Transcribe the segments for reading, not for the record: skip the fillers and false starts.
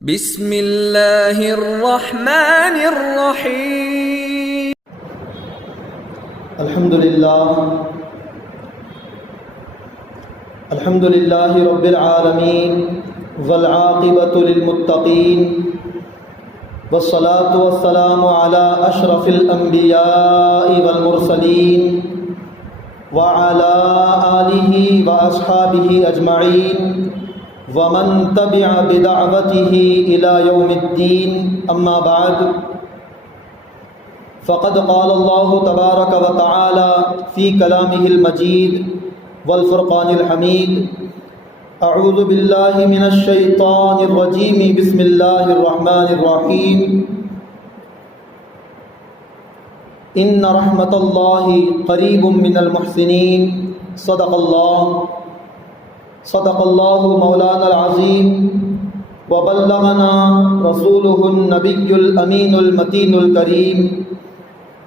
بسم اللہ الرحمن الرحیم الحمد للہ رب العالمین والعاقبۃ للمتقین والصلاة والسلام علی اشرف الانبیاء والمرسلین وعلی آلہ واصحابہ اجمعین ومن تبع بدعوته إلى يوم الدين أما بعد فقد قال الله تبارك وتعالى في كلامه المجيد والفرقان الحميد أعوذ بالله من الشيطان الرجيم بسم الله الرحمن الرحيم إن رحمة الله قريب من المحسنين صدق اللہ مولانا العظیم وبلغنا رسوله النبی الامین المتین الکریم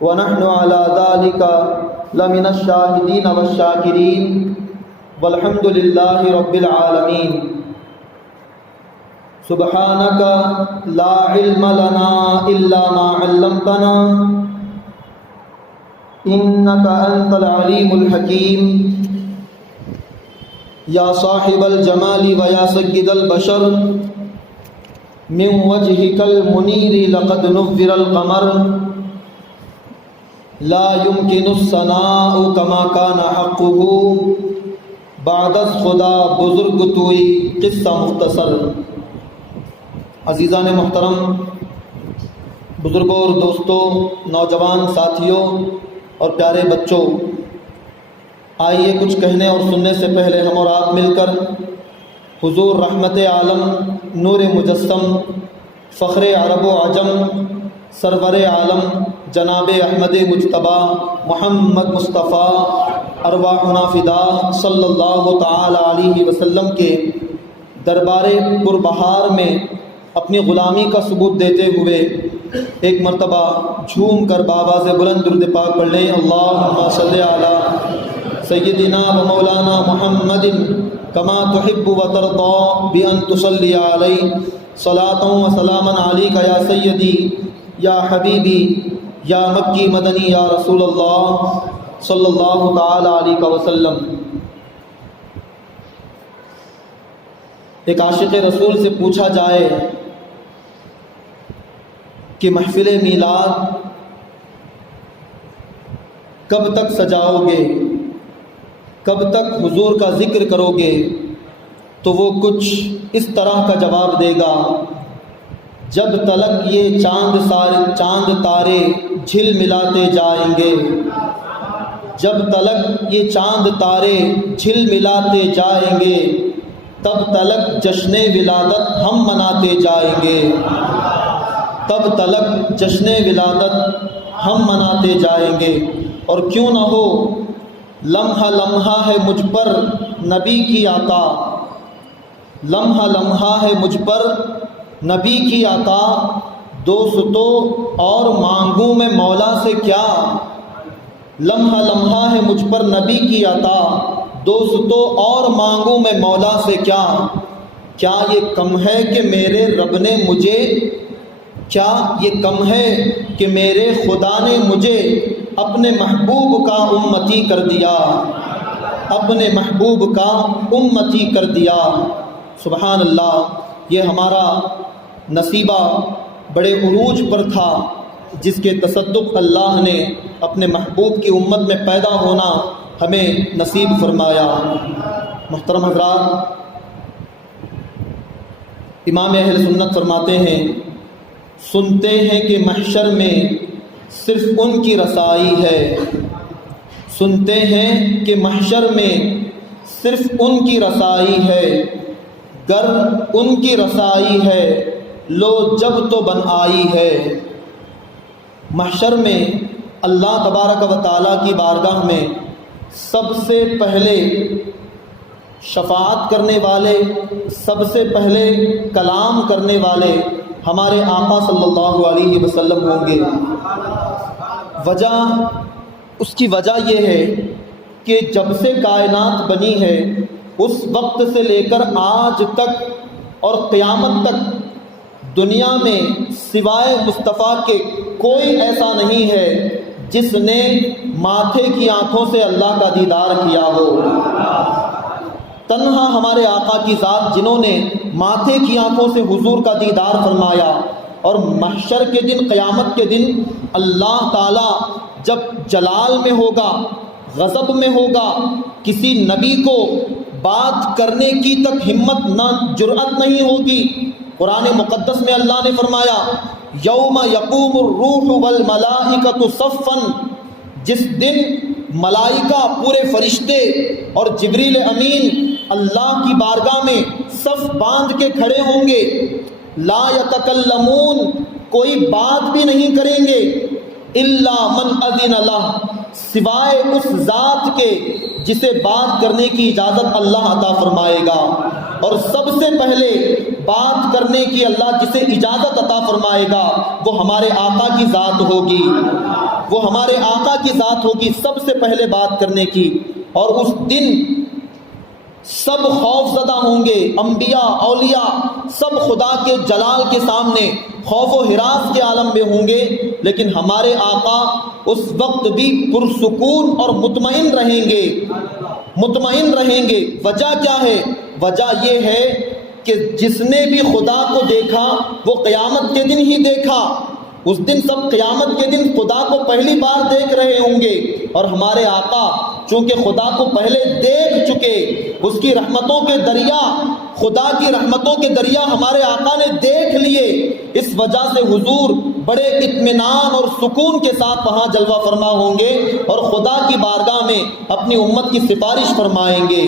ونحن على ذلك لمن الشاہدین والشاکرین والحمد للہ رب العالمین سبحانک لا علم لنا الا ما علمتنا انک انت العلیم الحکیم یا صاحب الجمال و یا سید البشر من وجهك المنیر لقد نور القمر لا يمكن الثناء كما كان حقه بعد از خدا بزرگ توئی قصہ مختصر۔ عزیزان محترم، بزرگوں اور دوستوں، نوجوان ساتھیوں اور پیارے بچوں، آئیے کچھ کہنے اور سننے سے پہلے ہم اور آپ مل کر حضور رحمت عالم، نور مجسم، فخر عرب و عجم، سرور عالم جناب احمد مجتبیٰ محمد مصطفیٰ ارواحنا فدا صلی اللہ تعالی علیہ وسلم کے دربار پربہار میں اپنی غلامی کا ثبوت دیتے ہوئے ایک مرتبہ جھوم کر بآواز بلند درود پاک پڑھ لیں۔ اللہم صلی علی سیدنا و مولانا محمد کما تحب و ترضا بان تصلی علی صلاۃ و سلاما علیک یا سیدی یا حبیبی یا مکی مدنی یا رسول اللہ صلی اللہ تعالی علیہ وسلم۔ ایک عاشق رسول سے پوچھا جائے کہ محفل میلاد کب تک سجاؤ گے، کب تک حضور کا ذکر کرو گے، تو وہ کچھ اس طرح کا جواب دے گا: جب تلک یہ چاند تارے جھل ملاتے جائیں گے، جب تلک یہ چاند تارے جھل ملاتے جائیں گے، تب تلک جشن ولادت ہم مناتے جائیں گے، تب تلک جشن ولادت ہم مناتے جائیں گے۔ اور کیوں نہ ہو لمحہ لمحہ ہے مجھ پر نبی کی عطا، لمحہ لمحہ ہے مجھ پر نبی کی عطا، دوستو اور مانگوں میں مولا سے کیا، لمحہ لمحہ ہے مجھ پر نبی کی عطا، دوستو اور مانگوں میں مولا سے کیا، کیا یہ کم ہے کہ میرے رب نے مجھے، کیا یہ کم ہے کہ میرے خدا نے مجھے اپنے محبوب کا امتی کر دیا، اپنے محبوب کا امتی کر دیا۔ سبحان اللہ، یہ ہمارا نصیبہ بڑے عروج پر تھا، جس کے تصدق اللہ نے اپنے محبوب کی امت میں پیدا ہونا ہمیں نصیب فرمایا۔ محترم حضرات، امام اہل سنت فرماتے ہیں، سنتے ہیں کہ محشر میں صرف ان کی رسائی ہے، سنتے ہیں کہ محشر میں صرف ان کی رسائی ہے، گر ان کی رسائی ہے لو جب تو بن آئی ہے۔ محشر میں اللہ تبارک و تعالیٰ کی بارگاہ میں سب سے پہلے شفاعت کرنے والے، سب سے پہلے کلام کرنے والے ہمارے آقا صلی اللہ علیہ وسلم ہوں گے۔ اس کی وجہ یہ ہے کہ جب سے کائنات بنی ہے اس وقت سے لے کر آج تک اور قیامت تک دنیا میں سوائے مصطفیٰ کے کوئی ایسا نہیں ہے جس نے ماتھے کی آنکھوں سے اللہ کا دیدار کیا ہو۔ تنہا ہمارے آقا کی ذات جنہوں نے ماتھے کی آنکھوں سے حضور کا دیدار فرمایا، اور محشر کے دن، قیامت کے دن اللہ تعالیٰ جب جلال میں ہوگا، غضب میں ہوگا، کسی نبی کو بات کرنے کی تک ہمت نہ، جرأت نہیں ہوگی۔ قرآن مقدس میں اللہ نے فرمایا یوم یقوم الروح والملائکۃ صفا، جس دن ملائکہ، پورے فرشتے اور جبریل امین اللہ کی بارگاہ میں صف باندھ کے کھڑے ہوں گے، لا یتکلمون، کوئی بات بھی نہیں کریں گے، الا من اذن لہ، سوائے اس ذات کے جسے بات کرنے کی اجازت اللہ عطا فرمائے گا۔ اور سب سے پہلے بات کرنے کی اللہ جسے اجازت عطا فرمائے گا وہ ہمارے آقا کی ذات ہوگی، وہ ہمارے آقا کی ذات ہوگی سب سے پہلے بات کرنے کی۔ اور اس دن سب خوف زدہ ہوں گے، انبیاء، اولیاء، سب خدا کے جلال کے سامنے خوف و ہراس کے عالم میں ہوں گے، لیکن ہمارے آقا اس وقت بھی پرسکون اور مطمئن رہیں گے، مطمئن رہیں گے۔ وجہ کیا ہے؟ وجہ یہ ہے کہ جس نے بھی خدا کو دیکھا وہ قیامت کے دن ہی دیکھا۔ اس دن سب قیامت کے دن خدا کو پہلی بار دیکھ رہے ہوں گے، اور ہمارے آقا چونکہ خدا کو پہلے دیکھ چکے، اس کی رحمتوں کے دریا، خدا کی رحمتوں کے دریا ہمارے آقا نے دیکھ لیے، اس وجہ سے حضور بڑے اطمینان اور سکون کے ساتھ وہاں جلوہ فرما ہوں گے اور خدا کی بارگاہ میں اپنی امت کی سفارش فرمائیں گے۔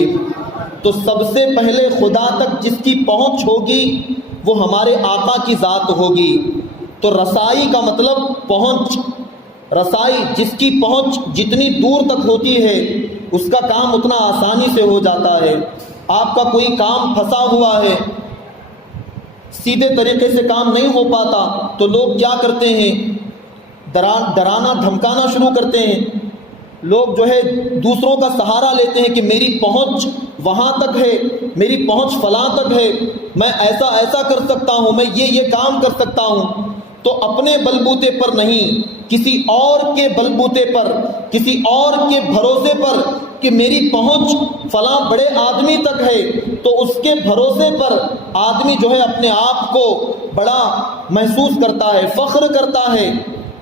تو سب سے پہلے خدا تک جس کی پہنچ ہوگی وہ ہمارے آقا کی ذات ہوگی۔ تو رسائی کا مطلب پہنچ، رسائی، جس کی پہنچ جتنی دور تک ہوتی ہے اس کا کام اتنا آسانی سے ہو جاتا ہے۔ آپ کا کوئی کام پھنسا ہوا ہے، سیدھے طریقے سے کام نہیں ہو پاتا، تو لوگ کیا کرتے ہیں؟ ڈرانا دھمکانا شروع کرتے ہیں۔ لوگ جو ہے دوسروں کا سہارا لیتے ہیں کہ میری پہنچ وہاں تک ہے، میری پہنچ فلاں تک ہے، میں ایسا ایسا کر سکتا ہوں، میں یہ کام کر سکتا ہوں۔ تو اپنے بلبوتے پر نہیں، کسی اور کے بلبوتے پر، کسی اور کے بھروسے پر کہ میری پہنچ فلاں بڑے آدمی تک ہے، تو اس کے بھروسے پر آدمی جو ہے اپنے آپ کو بڑا محسوس کرتا ہے، فخر کرتا ہے۔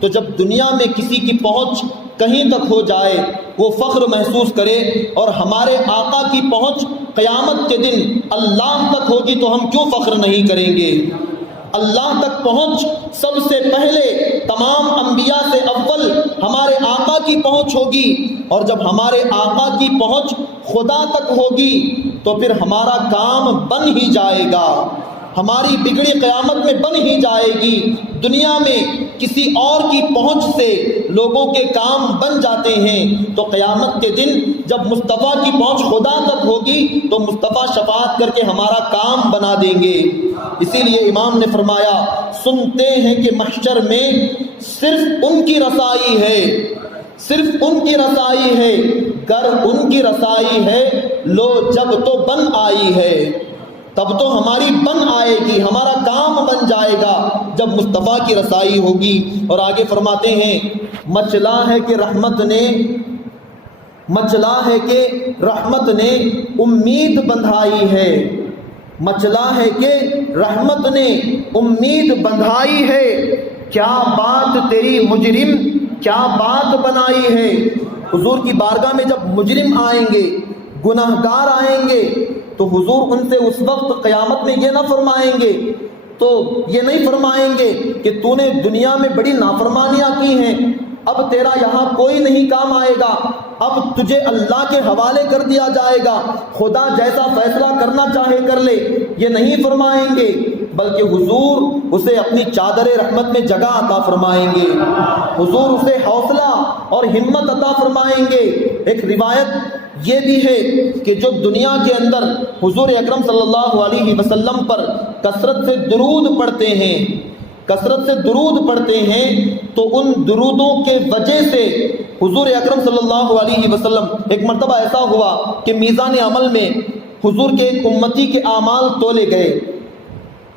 تو جب دنیا میں کسی کی پہنچ کہیں تک ہو جائے وہ فخر محسوس کرے، اور ہمارے آقا کی پہنچ قیامت کے دن اللہ تک ہوگی تو ہم کیوں فخر نہیں کریں گے؟ اللہ تک پہنچ سب سے پہلے تمام انبیاء سے اول ہمارے آقا کی پہنچ ہوگی، اور جب ہمارے آقا کی پہنچ خدا تک ہوگی تو پھر ہمارا کام بن ہی جائے گا، ہماری بگڑی قیامت میں بن ہی جائے گی۔ دنیا میں کسی اور کی پہنچ سے لوگوں کے کام بن جاتے ہیں، تو قیامت کے دن جب مصطفیٰ کی پہنچ خدا تک ہوگی تو مصطفیٰ شفاعت کر کے ہمارا کام بنا دیں گے۔ اسی لیے امام نے فرمایا، سنتے ہیں کہ محشر میں صرف ان کی رسائی ہے، صرف ان کی رسائی ہے، گر ان کی رسائی ہے لو جب تو بن آئی ہے، تب تو ہماری بن آئے گی، ہمارا کام بن جائے گا جب مصطفیٰ کی رسائی ہوگی۔ اور آگے فرماتے ہیں، مچلا ہے کہ رحمت نے، مچلا ہے کہ رحمت نے امید بندھائی ہے، مچلا ہے کہ رحمت نے امید بندھائی ہے، کیا بات تیری مجرم کیا بات بنائی ہے۔ حضور کی بارگاہ میں جب مجرم آئیں گے، گناہگار آئیں گے، تو حضور ان سے اس وقت قیامت میں یہ نہ فرمائیں گے، تو یہ نہیں فرمائیں گے کہ تو نے دنیا میں بڑی نافرمانیاں کی ہیں، اب تیرا یہاں کوئی نہیں کام آئے گا، اب تجھے اللہ کے حوالے کر دیا جائے گا، خدا جیسا فیصلہ کرنا چاہے کر لے، یہ نہیں فرمائیں گے، بلکہ حضور اسے اپنی چادر رحمت میں جگہ عطا فرمائیں گے، حضور اسے حوصلہ اور ہمت عطا فرمائیں گے۔ ایک روایت یہ بھی ہے کہ جو دنیا کے اندر حضور اکرم صلی اللہ علیہ وسلم پر کثرت سے درود پڑھتے ہیں، کثرت سے درود پڑھتے ہیں، تو ان درودوں کے وجہ سے حضور اکرم صلی اللہ علیہ وسلم، ایک مرتبہ ایسا ہوا کہ میزان عمل میں حضور کے ایک امتی کے اعمال تولے گئے،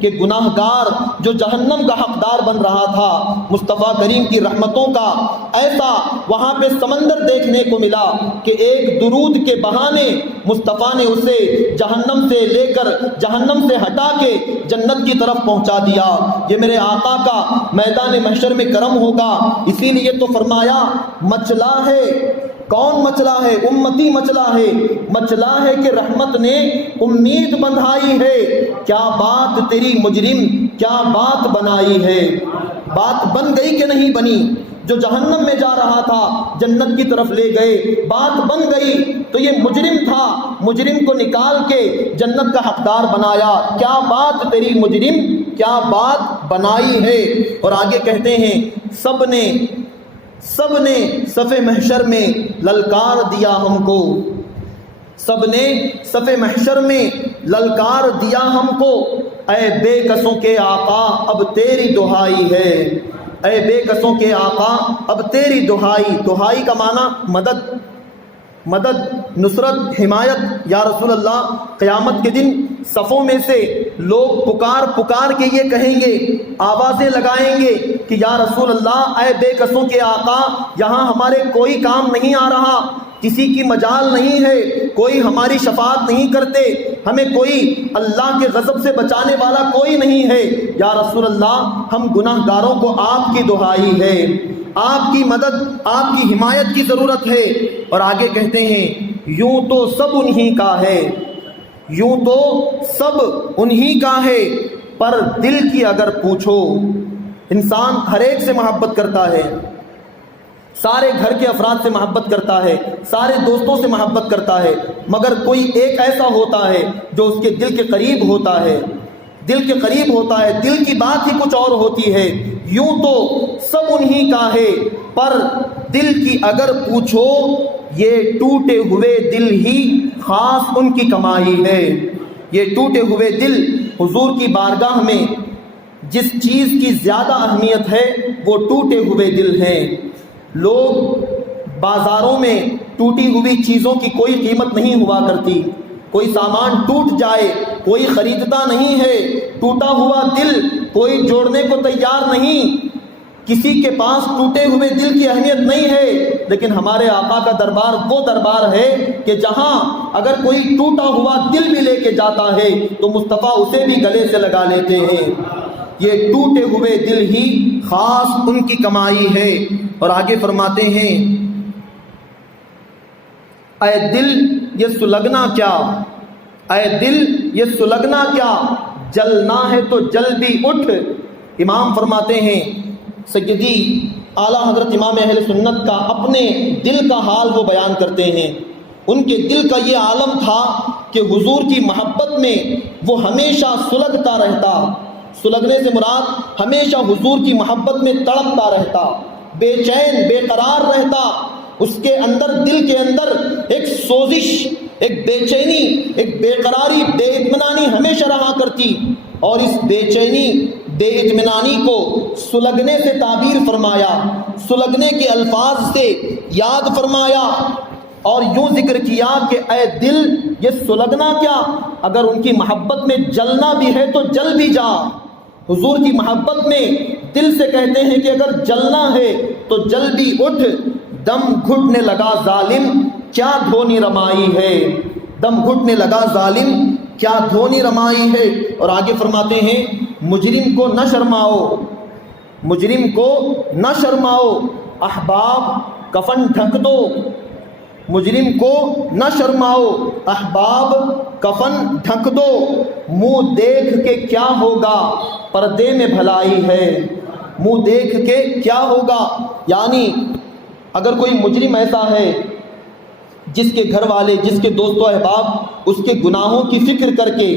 کہ گناہگار جو جہنم کا حقدار بن رہا تھا، مصطفیٰ کریم کی رحمتوں کا ایسا وہاں پہ سمندر دیکھنے کو ملا کہ ایک درود کے بہانے مصطفیٰ نے اسے جہنم سے لے کر جہنم سے ہٹا کے جنت کی طرف پہنچا دیا۔ یہ میرے آقا کا میدان محشر میں کرم ہوگا۔ اسی لیے تو فرمایا مچلا ہے، کون مچلا ہے؟ امتی مچلا ہے، مچلا ہے کہ رحمت نے امید بندھائی ہے۔ کیا بات تیری مجرم، کیا بات بنائی ہے؟ بات بن گئی کہ نہیں بنی؟ جو جہنم میں جا رہا تھا جنت کی طرف لے گئے، بات بن گئی۔ تو یہ مجرم تھا، مجرم کو نکال کے جنت کا حقدار بنایا۔ کیا بات تیری مجرم، کیا بات بنائی ہے؟ اور آگے کہتے ہیں سب نے صف محشر میں للکار دیا ہم کو، سب نے صف محشر میں للکار دیا ہم کو، اے بے کسوں کے آقا اب تیری دہائی ہے، اے بے کسوں کے آقا اب تیری دہائی۔ دہائی کا معنی مدد، نصرت، حمایت۔ یا رسول اللہ، قیامت کے دن صفوں میں سے لوگ پکار کے یہ کہیں گے، آوازیں لگائیں گے کہ یا رسول اللہ، اے بے کسوں کے آقا، یہاں ہمارے کوئی کام نہیں آ رہا، کسی کی مجال نہیں ہے، کوئی ہماری شفاعت نہیں کرتے، ہمیں کوئی اللہ کے غضب سے بچانے والا کوئی نہیں ہے۔ یا رسول اللہ، ہم گناہ گاروں کو آپ کی دہائی ہے، آپ کی مدد، آپ کی حمایت کی ضرورت ہے۔ اور آگے کہتے ہیں یوں تو سب انہی کا ہے، یوں تو سب انہی کا ہے، پر دل کی اگر پوچھو، انسان ہر ایک سے محبت کرتا ہے، سارے گھر کے افراد سے محبت کرتا ہے، سارے دوستوں سے محبت کرتا ہے، مگر کوئی ایک ایسا ہوتا ہے جو اس کے دل کے قریب ہوتا ہے، دل کے قریب ہوتا ہے، دل کی بات ہی کچھ اور ہوتی ہے۔ یوں تو سب انہی کا ہے، پر دل کی اگر پوچھو، یہ ٹوٹے ہوئے دل ہی خاص ان کی کمائی ہے۔ یہ ٹوٹے ہوئے دل حضور کی بارگاہ میں جس چیز کی زیادہ اہمیت ہے وہ ٹوٹے ہوئے دل ہیں۔ لوگ بازاروں میں ٹوٹی ہوئی چیزوں کی کوئی قیمت نہیں ہوا کرتی، کوئی سامان ٹوٹ جائے کوئی خریدتا نہیں ہے، ٹوٹا ہوا دل کوئی جوڑنے کو تیار نہیں، کسی کے پاس ٹوٹے ہوئے دل کی اہمیت نہیں ہے۔ لیکن ہمارے آقا کا دربار وہ دربار ہے کہ جہاں اگر کوئی ٹوٹا ہوا دل بھی لے کے جاتا ہے تو مصطفیٰ اسے بھی گلے سے لگا لیتے ہیں۔ یہ ٹوٹے ہوئے دل ہی خاص ان کی کمائی ہے۔ اور آگے فرماتے ہیں اے دل یہ سلگنا کیا، اے دل یہ سلگنا کیا، جلنا ہے تو جل بھی اٹھ۔ امام فرماتے ہیں، سیدی اعلیٰ حضرت امام اہل سنت کا اپنے دل کا حال وہ بیان کرتے ہیں۔ ان کے دل کا یہ عالم تھا کہ حضور کی محبت میں وہ ہمیشہ سلگتا رہتا، سلگنے سے مراد ہمیشہ حضور کی محبت میں تڑپتا رہتا، بے چین بے قرار رہتا، اس کے اندر دل کے اندر ایک سوزش، ایک بے چینی، ایک بے قراری، بے اطمینانی ہمیشہ رہا کرتی، اور اس بے چینی بے اطمینانی کو سلگنے سے تعبیر فرمایا، سلگنے کے الفاظ سے یاد فرمایا، اور یوں ذکر کیا کہ اے دل یہ سلگنا کیا، اگر ان کی محبت میں جلنا بھی ہے تو جل بھی جا۔ حضور کی محبت میں دل سے کہتے ہیں کہ اگر جلنا ہے تو جل بھی اٹھ، دم گھٹنے لگا ظالم کیا دھونی رمائی ہے، دم گھٹنے لگا ظالم کیا دھونی رمائی ہے۔ اور آگے فرماتے ہیں مجرم کو نہ شرماؤ، مجرم کو نہ شرماؤ، احباب کفن ڈھک دو، مجرم کو نہ شرماؤ، احباب کفن ڈھک دو، منہ دیکھ کے کیا ہوگا پردے میں بھلائی ہے، منہ دیکھ کے کیا ہوگا، یعنی اگر کوئی مجرم ایسا ہے جس کے گھر والے، جس کے دوست و احباب اس کے گناہوں کی فکر کر کے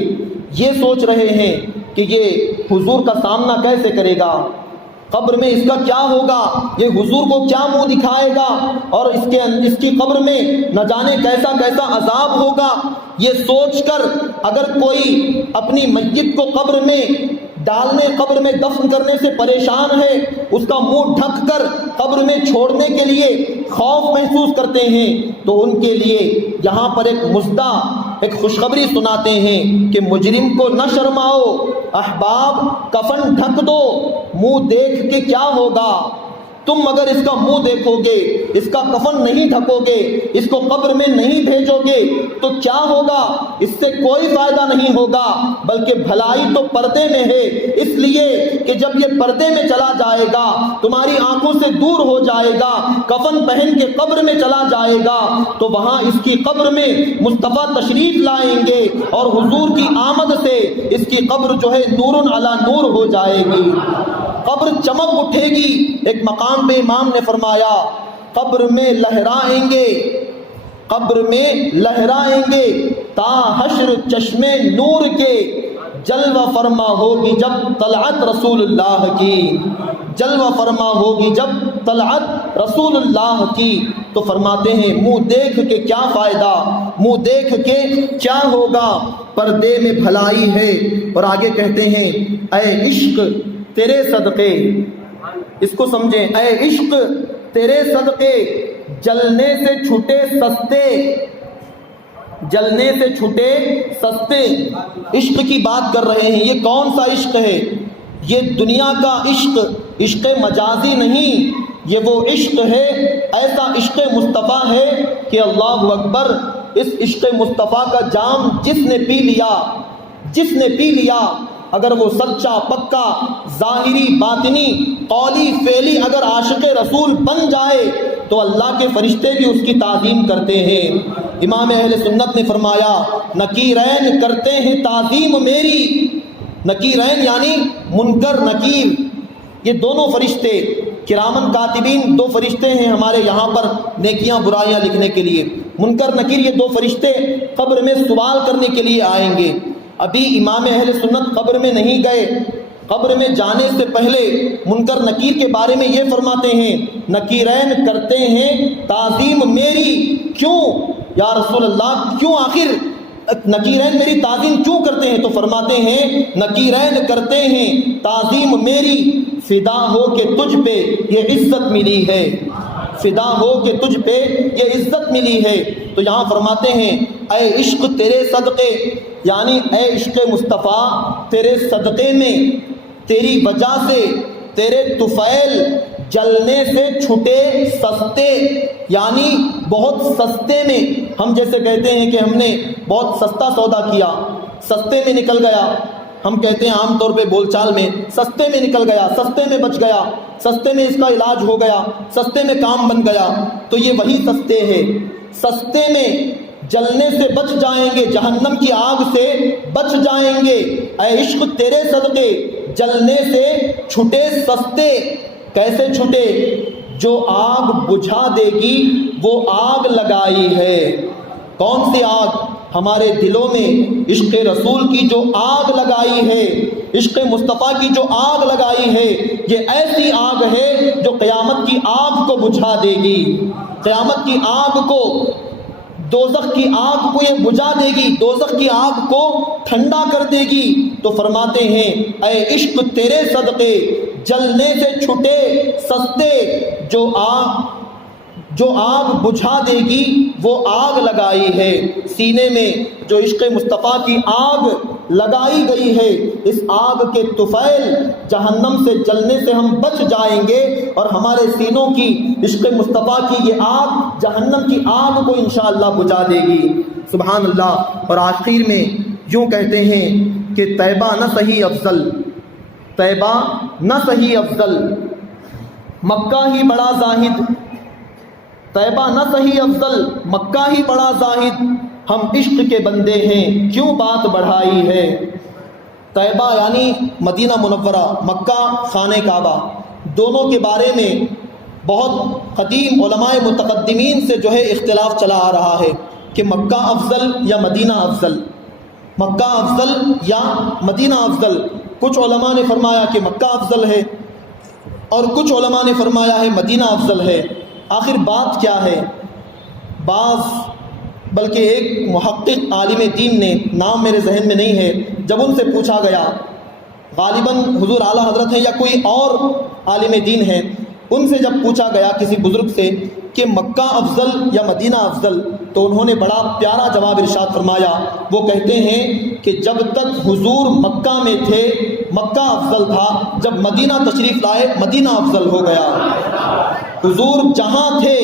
یہ سوچ رہے ہیں کہ یہ حضور کا سامنا کیسے کرے گا، قبر میں اس کا کیا ہوگا، یہ حضور کو کیا منہ دکھائے گا، اور اس کی قبر میں نہ جانے کیسا کیسا عذاب ہوگا، یہ سوچ کر اگر کوئی اپنی میت کو قبر میں ڈالنے، قبر میں دفن کرنے سے پریشان ہے، اس کا منہ ڈھک کر قبر میں چھوڑنے کے لیے خوف محسوس کرتے ہیں، تو ان کے لیے یہاں پر ایک مژدہ، ایک خوشخبری سناتے ہیں کہ مجرم کو نہ شرماؤ، احباب کفن ڈھک دو، منہ دیکھ کے کیا ہوگا؟ تم اگر اس کا منہ دیکھو گے، اس کا کفن نہیں ڈھکو گے، اس کو قبر میں نہیں بھیجو گے تو کیا ہوگا؟ اس سے کوئی فائدہ نہیں ہوگا، بلکہ بھلائی تو پردے میں ہے، اس لیے کہ جب یہ پردے میں چلا جائے گا، تمہاری آنکھوں سے دور ہو جائے گا، کفن پہن کے قبر میں چلا جائے گا، تو وہاں اس کی قبر میں مصطفیٰ تشریف لائیں گے اور حضور کی آمد سے اس کی قبر جو ہے نور علی نور ہو جائے گی، قبر چمک اٹھے گی۔ ایک مقام پہ امام نے فرمایا قبر میں لہرائیں گے، قبر میں لہرائیں گے تا حشر چشمے نور کے، جلوہ فرما ہوگی جب طلعت رسول اللہ کی، جلوہ فرما ہوگی جب طلعت رسول اللہ کی۔ تو فرماتے ہیں منہ دیکھ کے کیا فائدہ، منہ دیکھ کے کیا ہوگا، پردے میں بھلائی ہے۔ اور آگے کہتے ہیں اے عشق تیرے صدقے، اس کو سمجھیں، اے عشق تیرے صدقے جلنے سے چھٹے سستے، جلنے سے چھٹے سستے۔ عشق کی بات کر رہے ہیں، یہ کون سا عشق ہے؟ یہ دنیا کا عشق، عشق مجازی نہیں، یہ وہ عشق ہے، ایسا عشق مصطفیٰ ہے کہ اللہ اکبر، اس عشق مصطفیٰ کا جام جس نے پی لیا، جس نے پی لیا، اگر وہ سچا پکا ظاہری باطنی قولی فعلی اگر عاشق رسول بن جائے تو اللہ کے فرشتے بھی اس کی تعظیم کرتے ہیں۔ امام اہل سنت نے فرمایا نکیرین کرتے ہیں تعظیم میری، نکیرین یعنی منکر نکیر، یہ دونوں فرشتے کرامن کاتبین، دو فرشتے ہیں ہمارے یہاں پر نیکیاں برائیاں لکھنے کے لیے، منکر نکیر یہ دو فرشتے قبر میں سوال کرنے کے لیے آئیں گے۔ ابھی امام اہل سنت قبر میں نہیں گئے، قبر میں جانے سے پہلے منکر نکیر کے بارے میں یہ فرماتے ہیں نکیرین کرتے ہیں تعظیم میری، کیوں یا رسول اللہ، کیوں آخر نکیرین میری تعظیم کیوں کرتے ہیں؟ تو فرماتے ہیں نکیرین کرتے ہیں تعظیم میری، فدا ہو کہ تجھ پہ یہ عزت ملی ہے، فدا ہو کہ تجھ پہ یہ عزت ملی ہے۔ تو یہاں فرماتے ہیں اے عشق تیرے صدقے، یعنی اے عشق مصطفیٰ تیرے صدقے میں، تیری وجہ سے، تیرے طفیل جلنے سے چھٹے سستے، یعنی بہت سستے میں، ہم جیسے کہتے ہیں کہ ہم نے بہت سستا سودا کیا، سستے میں نکل گیا، ہم کہتے ہیں عام طور پہ بول چال میں سستے میں نکل گیا، سستے میں بچ گیا، سستے میں اس کا علاج ہو گیا، سستے میں کام بن گیا، تو یہ وہی سستے ہے، سستے میں جلنے سے بچ جائیں گے، جہنم کی آگ سے بچ جائیں گے۔ اے عشق تیرے صدقے جلنے سے چھٹے سستے، کیسے چھٹے؟ جو آگ بجھا دے گی وہ آگ لگائی ہے۔ کون سی آگ؟ ہمارے دلوں میں عشق رسول کی جو آگ لگائی ہے، عشق مصطفیٰ کی جو آگ لگائی ہے، یہ ایسی آگ ہے جو قیامت کی آگ کو بجھا دے گی، قیامت کی آگ کو، دوزخ کی آگ کو یہ بجھا دے گی، دوزخ کی آگ کو ٹھنڈا کر دے گی۔ تو فرماتے ہیں اے عشق تیرے صدقے جلنے سے چھٹے سستے، جو آگ بجھا دے گی وہ آگ لگائی ہے، سینے میں جو عشق مصطفیٰ کی آگ لگائی گئی ہے، اس آگ کے طفیل جہنم سے جلنے سے ہم بچ جائیں گے، اور ہمارے سینوں کی عشق مصطفیٰ کی یہ آگ جہنم کی آگ کو انشاءاللہ بجھا دے گی۔ سبحان اللہ۔ اور آخر میں یوں کہتے ہیں کہ طیبہ نہ صحیح افضل، طیبہ نہ صحیح افضل، مکہ ہی بڑا زاہد، طیبہ نہ صحیح افضل، مکہ ہی بڑا زاہد، ہم عشق کے بندے ہیں کیوں بات بڑھائی ہے۔ طیبہ یعنی مدینہ منورہ، مکہ خانہ کعبہ، دونوں کے بارے میں بہت قدیم علماء متقدمین سے جو ہے اختلاف چلا آ رہا ہے کہ مکہ افضل یا مدینہ افضل، مکہ افضل یا مدینہ افضل۔ کچھ علماء نے فرمایا کہ مکہ افضل ہے اور کچھ علماء نے فرمایا ہے مدینہ افضل ہے۔ آخر بات کیا ہے؟ بلکہ ایک محقق عالم دین نے، نام میرے ذہن میں نہیں ہے، جب ان سے پوچھا گیا، غالباً حضور اعلیٰ حضرت ہیں یا کوئی اور عالم دین ہے، ان سے جب پوچھا گیا کسی بزرگ سے کہ مکہ افضل یا مدینہ افضل، تو انہوں نے بڑا پیارا جواب ارشاد فرمایا. وہ کہتے ہیں کہ جب تک حضور مکہ میں تھے مکہ افضل تھا، جب مدینہ تشریف لائے مدینہ افضل ہو گیا. حضور جہاں تھے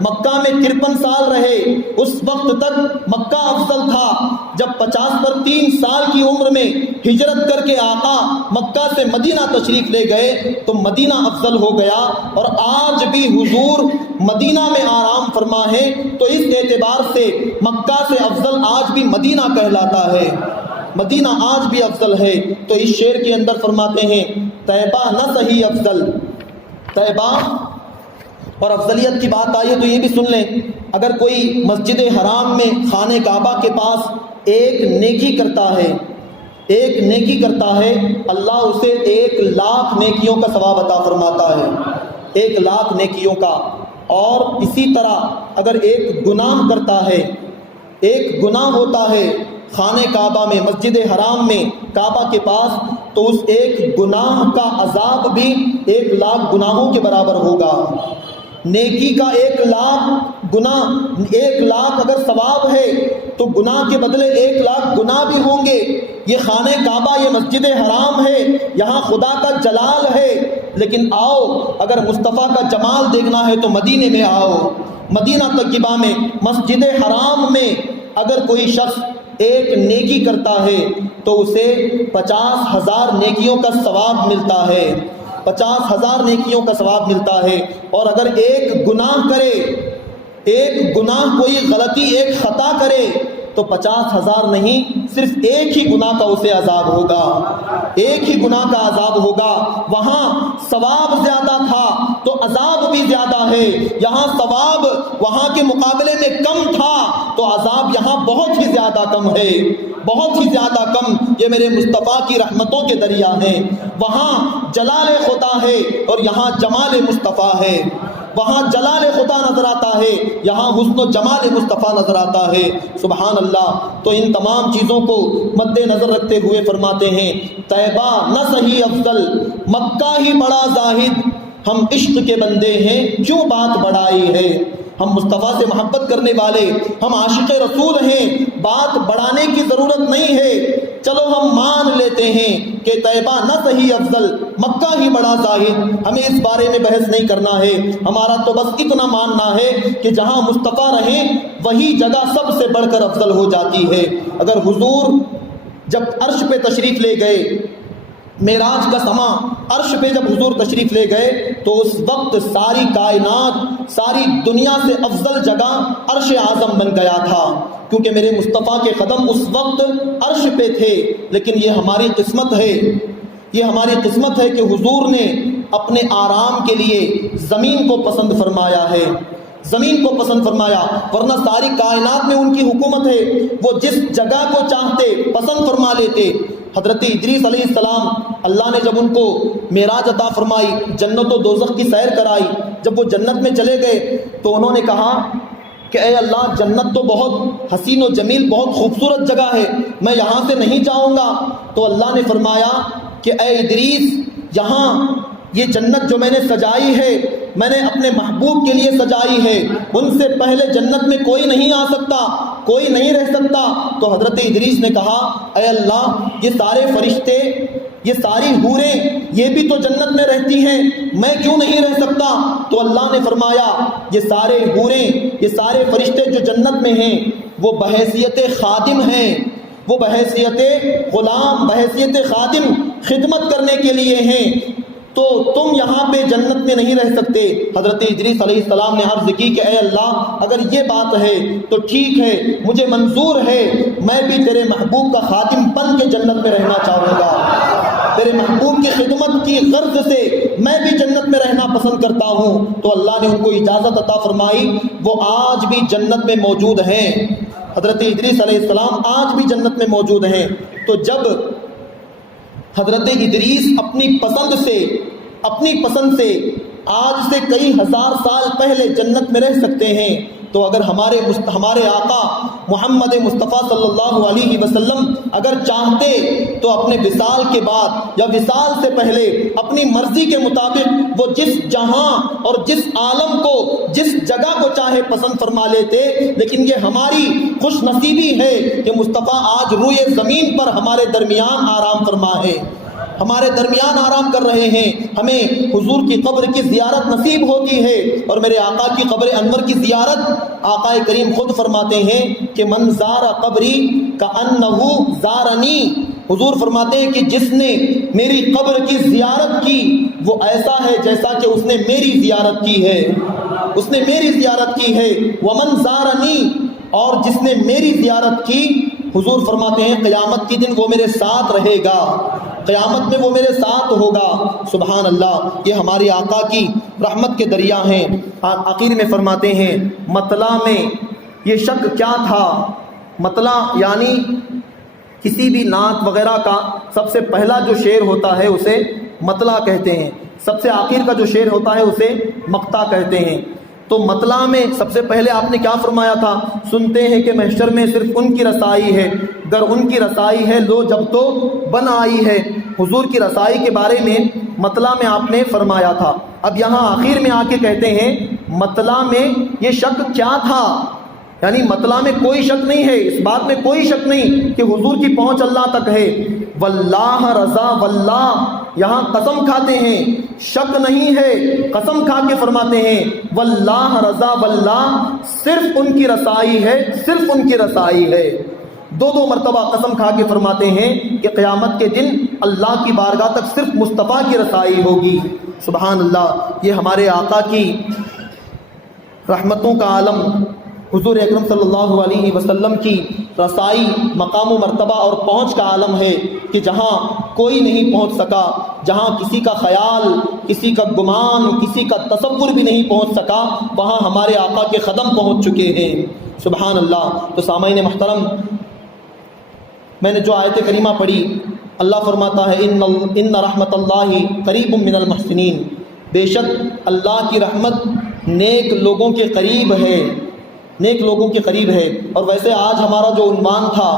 مکہ میں 53 سال رہے، اس وقت تک مکہ افضل تھا. جب 50 پر 3 سال کی عمر میں ہجرت کر کے آقا مکہ سے مدینہ تشریف لے گئے تو مدینہ افضل ہو گیا. اور آج بھی حضور مدینہ میں آرام فرما ہے، تو اس اعتبار سے مکہ سے افضل آج بھی مدینہ کہلاتا ہے. مدینہ آج بھی افضل ہے. تو اس شعر کے اندر فرماتے ہیں طیبہ نہ صحیح افضل. طیبہ اور افضلیت کی بات آئی تو یہ بھی سن لیں، اگر کوئی مسجد حرام میں خانہ کعبہ کے پاس ایک نیکی کرتا ہے اللہ اسے 1,00,000 نیکیوں کا ثواب عطا فرماتا ہے. 1,00,000 نیکیوں کا. اور اسی طرح اگر ایک گناہ کرتا ہے، ایک گناہ ہوتا ہے خانہ کعبہ میں مسجد حرام میں کعبہ کے پاس، تو اس ایک گناہ کا عذاب بھی 1,00,000 گناہوں کے برابر ہوگا. نیکی کا 1,00,000 گناہ، 1,00,000 اگر ثواب ہے تو گناہ کے بدلے 1,00,000 گناہ بھی ہوں گے. یہ خانہ کعبہ، یہ مسجد حرام ہے، یہاں خدا کا جلال ہے. لیکن آؤ اگر مصطفیٰ کا جمال دیکھنا ہے تو مدینے میں آؤ. مدینہ طیبہ میں مسجد حرام میں اگر کوئی شخص ایک نیکی کرتا ہے تو اسے 50,000 نیکیوں کا ثواب ملتا ہے. 50,000 نیکیوں کا ثواب ملتا ہے. اور اگر ایک گناہ کرے، ایک گناہ کوئی غلطی، ایک خطا کرے تو 50,000 نہیں، صرف ایک ہی گناہ کا اسے عذاب ہوگا. ایک ہی گناہ کا عذاب ہوگا. وہاں ثواب زیادہ تھا تو عذاب بھی زیادہ ہے. یہاں ثواب وہاں کے مقابلے میں کم تھا تو عذاب یہاں بہت ہی زیادہ کم ہے، بہت ہی زیادہ کم. یہ میرے مصطفیٰ کی رحمتوں کے دریا ہیں. وہاں جلال خدا ہے اور یہاں جمال مصطفیٰ ہے. وہاں جلال خدا نظر آتا ہے، یہاں حسن و جمال مصطفیٰ نظر آتا ہے. سبحان اللہ. تو ان تمام چیزوں کو مد نظر رکھتے ہوئے فرماتے ہیں طیبہ نہ صحیح افضل، مکہ ہی بڑا زاہد. ہم عشق کے بندے ہیں کیوں بات بڑائی ہے. ہم مصطفیٰ سے محبت کرنے والے، ہم عاشق رسول ہیں، بات بڑھانے کی ضرورت نہیں ہے. چلو ہم مان لیتے ہیں کہ طیبہ نہ صحیح افضل، مکہ ہی بڑا زاہد. ہمیں اس بارے میں بحث نہیں کرنا ہے. ہمارا تو بس اتنا ماننا ہے کہ جہاں مصطفیٰ رہیں وہی جگہ سب سے بڑھ کر افضل ہو جاتی ہے. اگر حضور جب عرش پہ تشریف لے گئے، معراج کا سما، عرش پہ جب حضور تشریف لے گئے تو اس وقت ساری کائنات، ساری دنیا سے افضل جگہ عرش اعظم بن گیا تھا، کیونکہ میرے مصطفیٰ کے قدم اس وقت عرش پہ تھے. لیکن یہ ہماری قسمت ہے، یہ ہماری قسمت ہے کہ حضور نے اپنے آرام کے لیے زمین کو پسند فرمایا ہے، زمین کو پسند فرمایا. ورنہ ساری کائنات میں ان کی حکومت ہے، وہ جس جگہ کو چاہتے پسند فرما لیتے. حضرت ادریس علیہ السلام، اللہ نے جب ان کو معراج عطا فرمائی، جنت و دوزخ کی سیر کرائی، جب وہ جنت میں چلے گئے تو انہوں نے کہا کہ اے اللہ، جنت تو بہت حسین و جمیل، بہت خوبصورت جگہ ہے، میں یہاں سے نہیں جاؤں گا. تو اللہ نے فرمایا کہ اے ادریس، یہاں یہ جنت جو میں نے سجائی ہے، میں نے اپنے محبوب کے لیے سجائی ہے، ان سے پہلے جنت میں کوئی نہیں آ سکتا، کوئی نہیں رہ سکتا. تو حضرت ادریس نے کہا اے اللہ، یہ سارے فرشتے، یہ ساری حوریں، یہ بھی تو جنت میں رہتی ہیں، میں کیوں نہیں رہ سکتا. تو اللہ نے فرمایا یہ سارے حوریں، یہ سارے فرشتے جو جنت میں ہیں وہ بحیثیت خادم ہیں، وہ بحیثیت غلام، بحیثیت خادم خدمت کرنے کے لیے ہیں. تو تم یہاں پہ جنت میں نہیں رہ سکتے. حضرت ادریس علیہ السلام نے عرض کی کہ اے اللہ، اگر یہ بات ہے تو ٹھیک ہے، مجھے منظور ہے، میں بھی تیرے محبوب کا خادم بن کے جنت میں رہنا چاہوں گا. تیرے محبوب کی خدمت کی غرض سے میں بھی جنت میں رہنا پسند کرتا ہوں. تو اللہ نے ان کو اجازت عطا فرمائی. وہ آج بھی جنت میں موجود ہیں. حضرت ادریس علیہ السلام آج بھی جنت میں موجود ہیں. تو جب حضرت ادریس اپنی پسند سے آج سے کئی ہزار سال پہلے جنت میں رہ سکتے ہیں، تو اگر ہمارے آقا محمد مصطفیٰ صلی اللہ علیہ وسلم اگر چاہتے تو اپنے وصال کے بعد یا وصال سے پہلے اپنی مرضی کے مطابق وہ جس جہاں اور جس عالم کو جس جگہ کو چاہے پسند فرما لیتے، لیکن یہ ہماری خوش نصیبی ہے کہ مصطفیٰ آج روئے زمین پر ہمارے درمیان آرام فرما ہے، ہمارے درمیان آرام کر رہے ہیں۔ ہمیں حضور کی قبر کی زیارت نصیب ہوتی ہے، اور میرے آقا کی قبر انور کی زیارت آقا کریم خود فرماتے ہیں کہ من زار قبری کأنہ زارنی، حضور فرماتے ہیں کہ جس نے میری قبر کی زیارت کی وہ ایسا ہے جیسا کہ اس نے میری زیارت کی ہے، اس نے میری زیارت کی ہے۔ ومن زارنی، اور جس نے میری زیارت کی، حضور فرماتے ہیں قیامت کے دن وہ میرے ساتھ رہے گا، قیامت میں وہ میرے ساتھ ہوگا۔ سبحان اللہ، یہ ہمارے آقا کی رحمت کے دریا ہیں۔ آخر میں فرماتے ہیں مطلع میں یہ شک کیا تھا، مطلع یعنی کسی بھی نعت وغیرہ کا سب سے پہلا جو شعر ہوتا ہے اسے مطلع کہتے ہیں، سب سے آخر کا جو شعر ہوتا ہے اسے مقطع کہتے ہیں۔ تو مطلع میں سب سے پہلے آپ نے کیا فرمایا تھا؟ سنتے ہیں کہ محشر میں صرف ان کی رسائی ہے، گر ان کی رسائی ہے لو جب تو بن آئی ہے۔ حضور کی رسائی کے بارے میں مطلع میں آپ نے فرمایا تھا۔ اب یہاں آخر میں آ کے کہتے ہیں مطلع میں یہ شک کیا تھا، یعنی مطلع میں کوئی شک نہیں ہے، اس بات میں کوئی شک نہیں کہ حضور کی پہنچ اللہ تک ہے۔ واللہ رضا، واللہ یہاں قسم کھاتے ہیں، شک نہیں ہے، قسم کھا کے فرماتے ہیں واللہ رضا، واللہ صرف ان کی رسائی ہے، صرف ان کی رسائی ہے۔ دو مرتبہ قسم کھا کے فرماتے ہیں کہ قیامت کے دن اللہ کی بارگاہ تک صرف مصطفیٰ کی رسائی ہوگی۔ سبحان اللہ، یہ ہمارے آقا کی رحمتوں کا عالم حضور اکرم صلی اللہ علیہ وسلم کی رسائی، مقام و مرتبہ اور پہنچ کا عالم ہے کہ جہاں کوئی نہیں پہنچ سکا، جہاں کسی کا خیال، کسی کا گمان، کسی کا تصور بھی نہیں پہنچ سکا، وہاں ہمارے آقا کے قدم پہنچ چکے ہیں۔ سبحان اللہ۔ تو سامعین محترم، میں نے جو آیت کریمہ پڑھی، اللہ فرماتا ہے ان رحمت اللہ قریب من المحسنین، بے شک اللہ کی رحمت نیک لوگوں کے قریب ہے، نیک لوگوں کے قریب ہے۔ اور ویسے آج ہمارا جو عنوان تھا